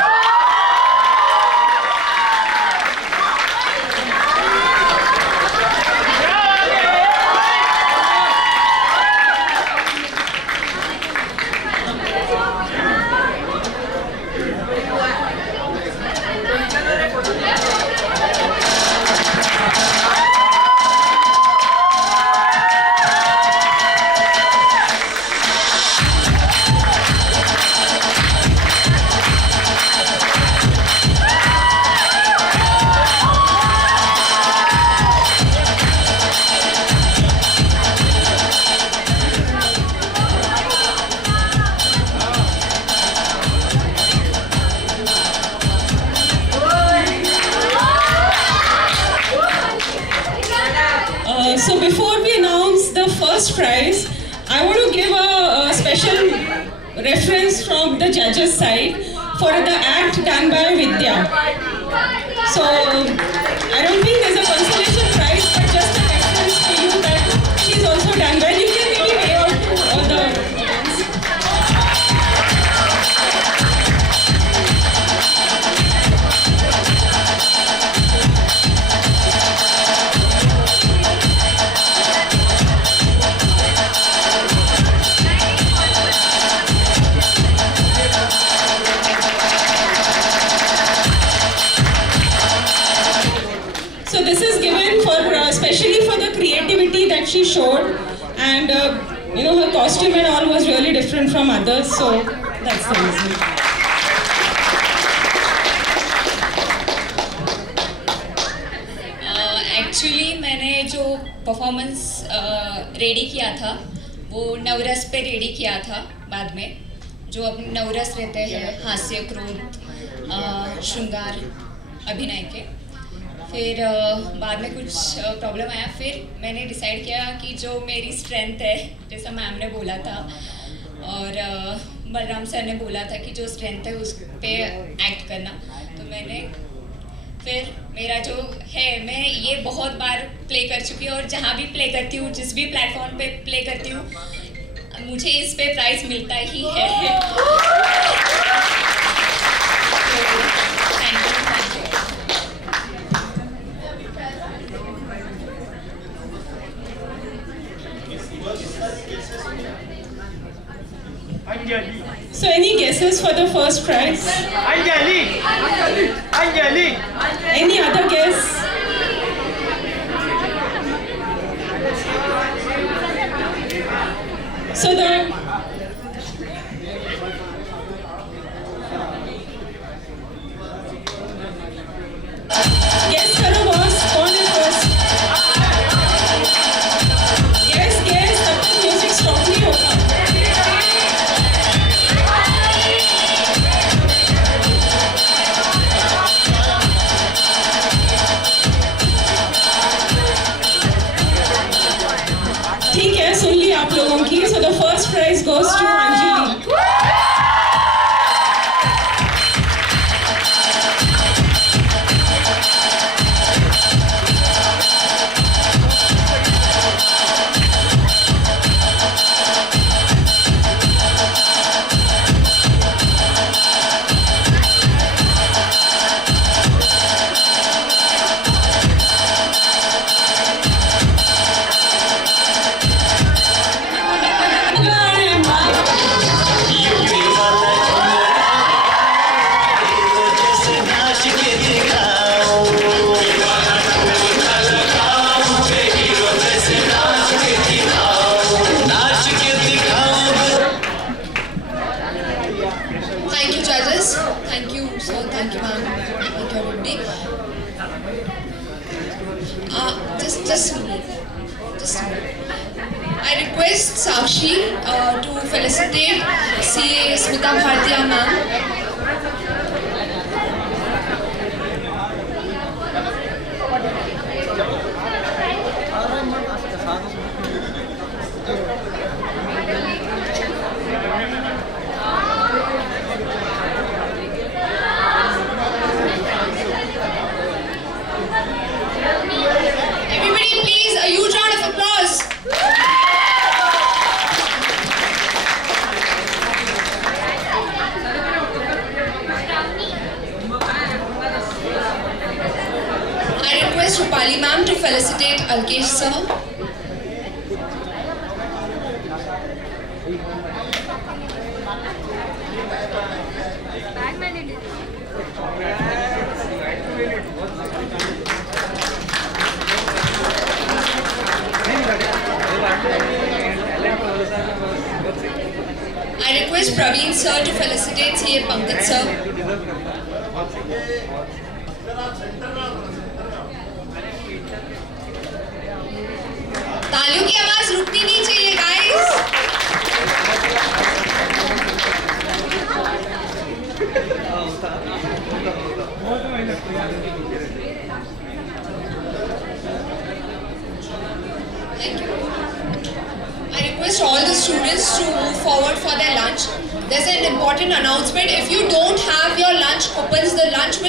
first prize, I want to give a special reference from the judges' side for the act done by Vidya. So, I don't think there's a consolation prize, but just a reference to you that she's also done well. You can maybe wave out to all the audience. So this is given for especially for the creativity that she showed, and you know, her costume and all was really different from others, so that's the reason. Actually मैंने जो performance ready KIA था वो नवरस पे ready KIA था बाद में, जो अपने नवरस रहते हैं हास्य क्रोध श्रृंगार अभिनय के। फिर बाद में कुछ प्रॉब्लम आया, फिर मैंने डिसाइड किया कि जो मेरी स्ट्रेंथ है, जैसा मैम ने बोला था और बलराम सर ने बोला था कि जो स्ट्रेंथ है उस पे एक्ट करना, तो मैंने फिर मेरा जो है, मैं ये बहुत बार प्ले कर चुकी हूँ और जहाँ भी प्ले करती हूँ, जिस भी प्लेटफॉर्म पे प्ले करती हूँ, मुझे इस पे प्राइज़ मिलता ही है। Thank you. So any guesses for the first prize? Anjali! Any other guess? So the guess करो boss, कौन है first? Guess, तब तक music stop नहीं होगा। ठीक है, सुन ली आप लोगों की। So the first prize goes to Anjali. Thank you, judges. Thank you, sir. Thank you, ma'am. Thank you, everybody. Just a minute. Just a minute. I request Sakshi to felicitate CA Smita Bhartiya ma'am. Everybody, please, a huge round of applause. I request Rupali ma'am to felicitate Alkesh sir. I request Praveen sir to felicitate CA Pankaj sir. तालियों की आवाज रुकनी नहीं चाहिए guys. Thank you. students to move forward for their lunch. There's an important announcement. If you don't have your lunch coupons, the lunch will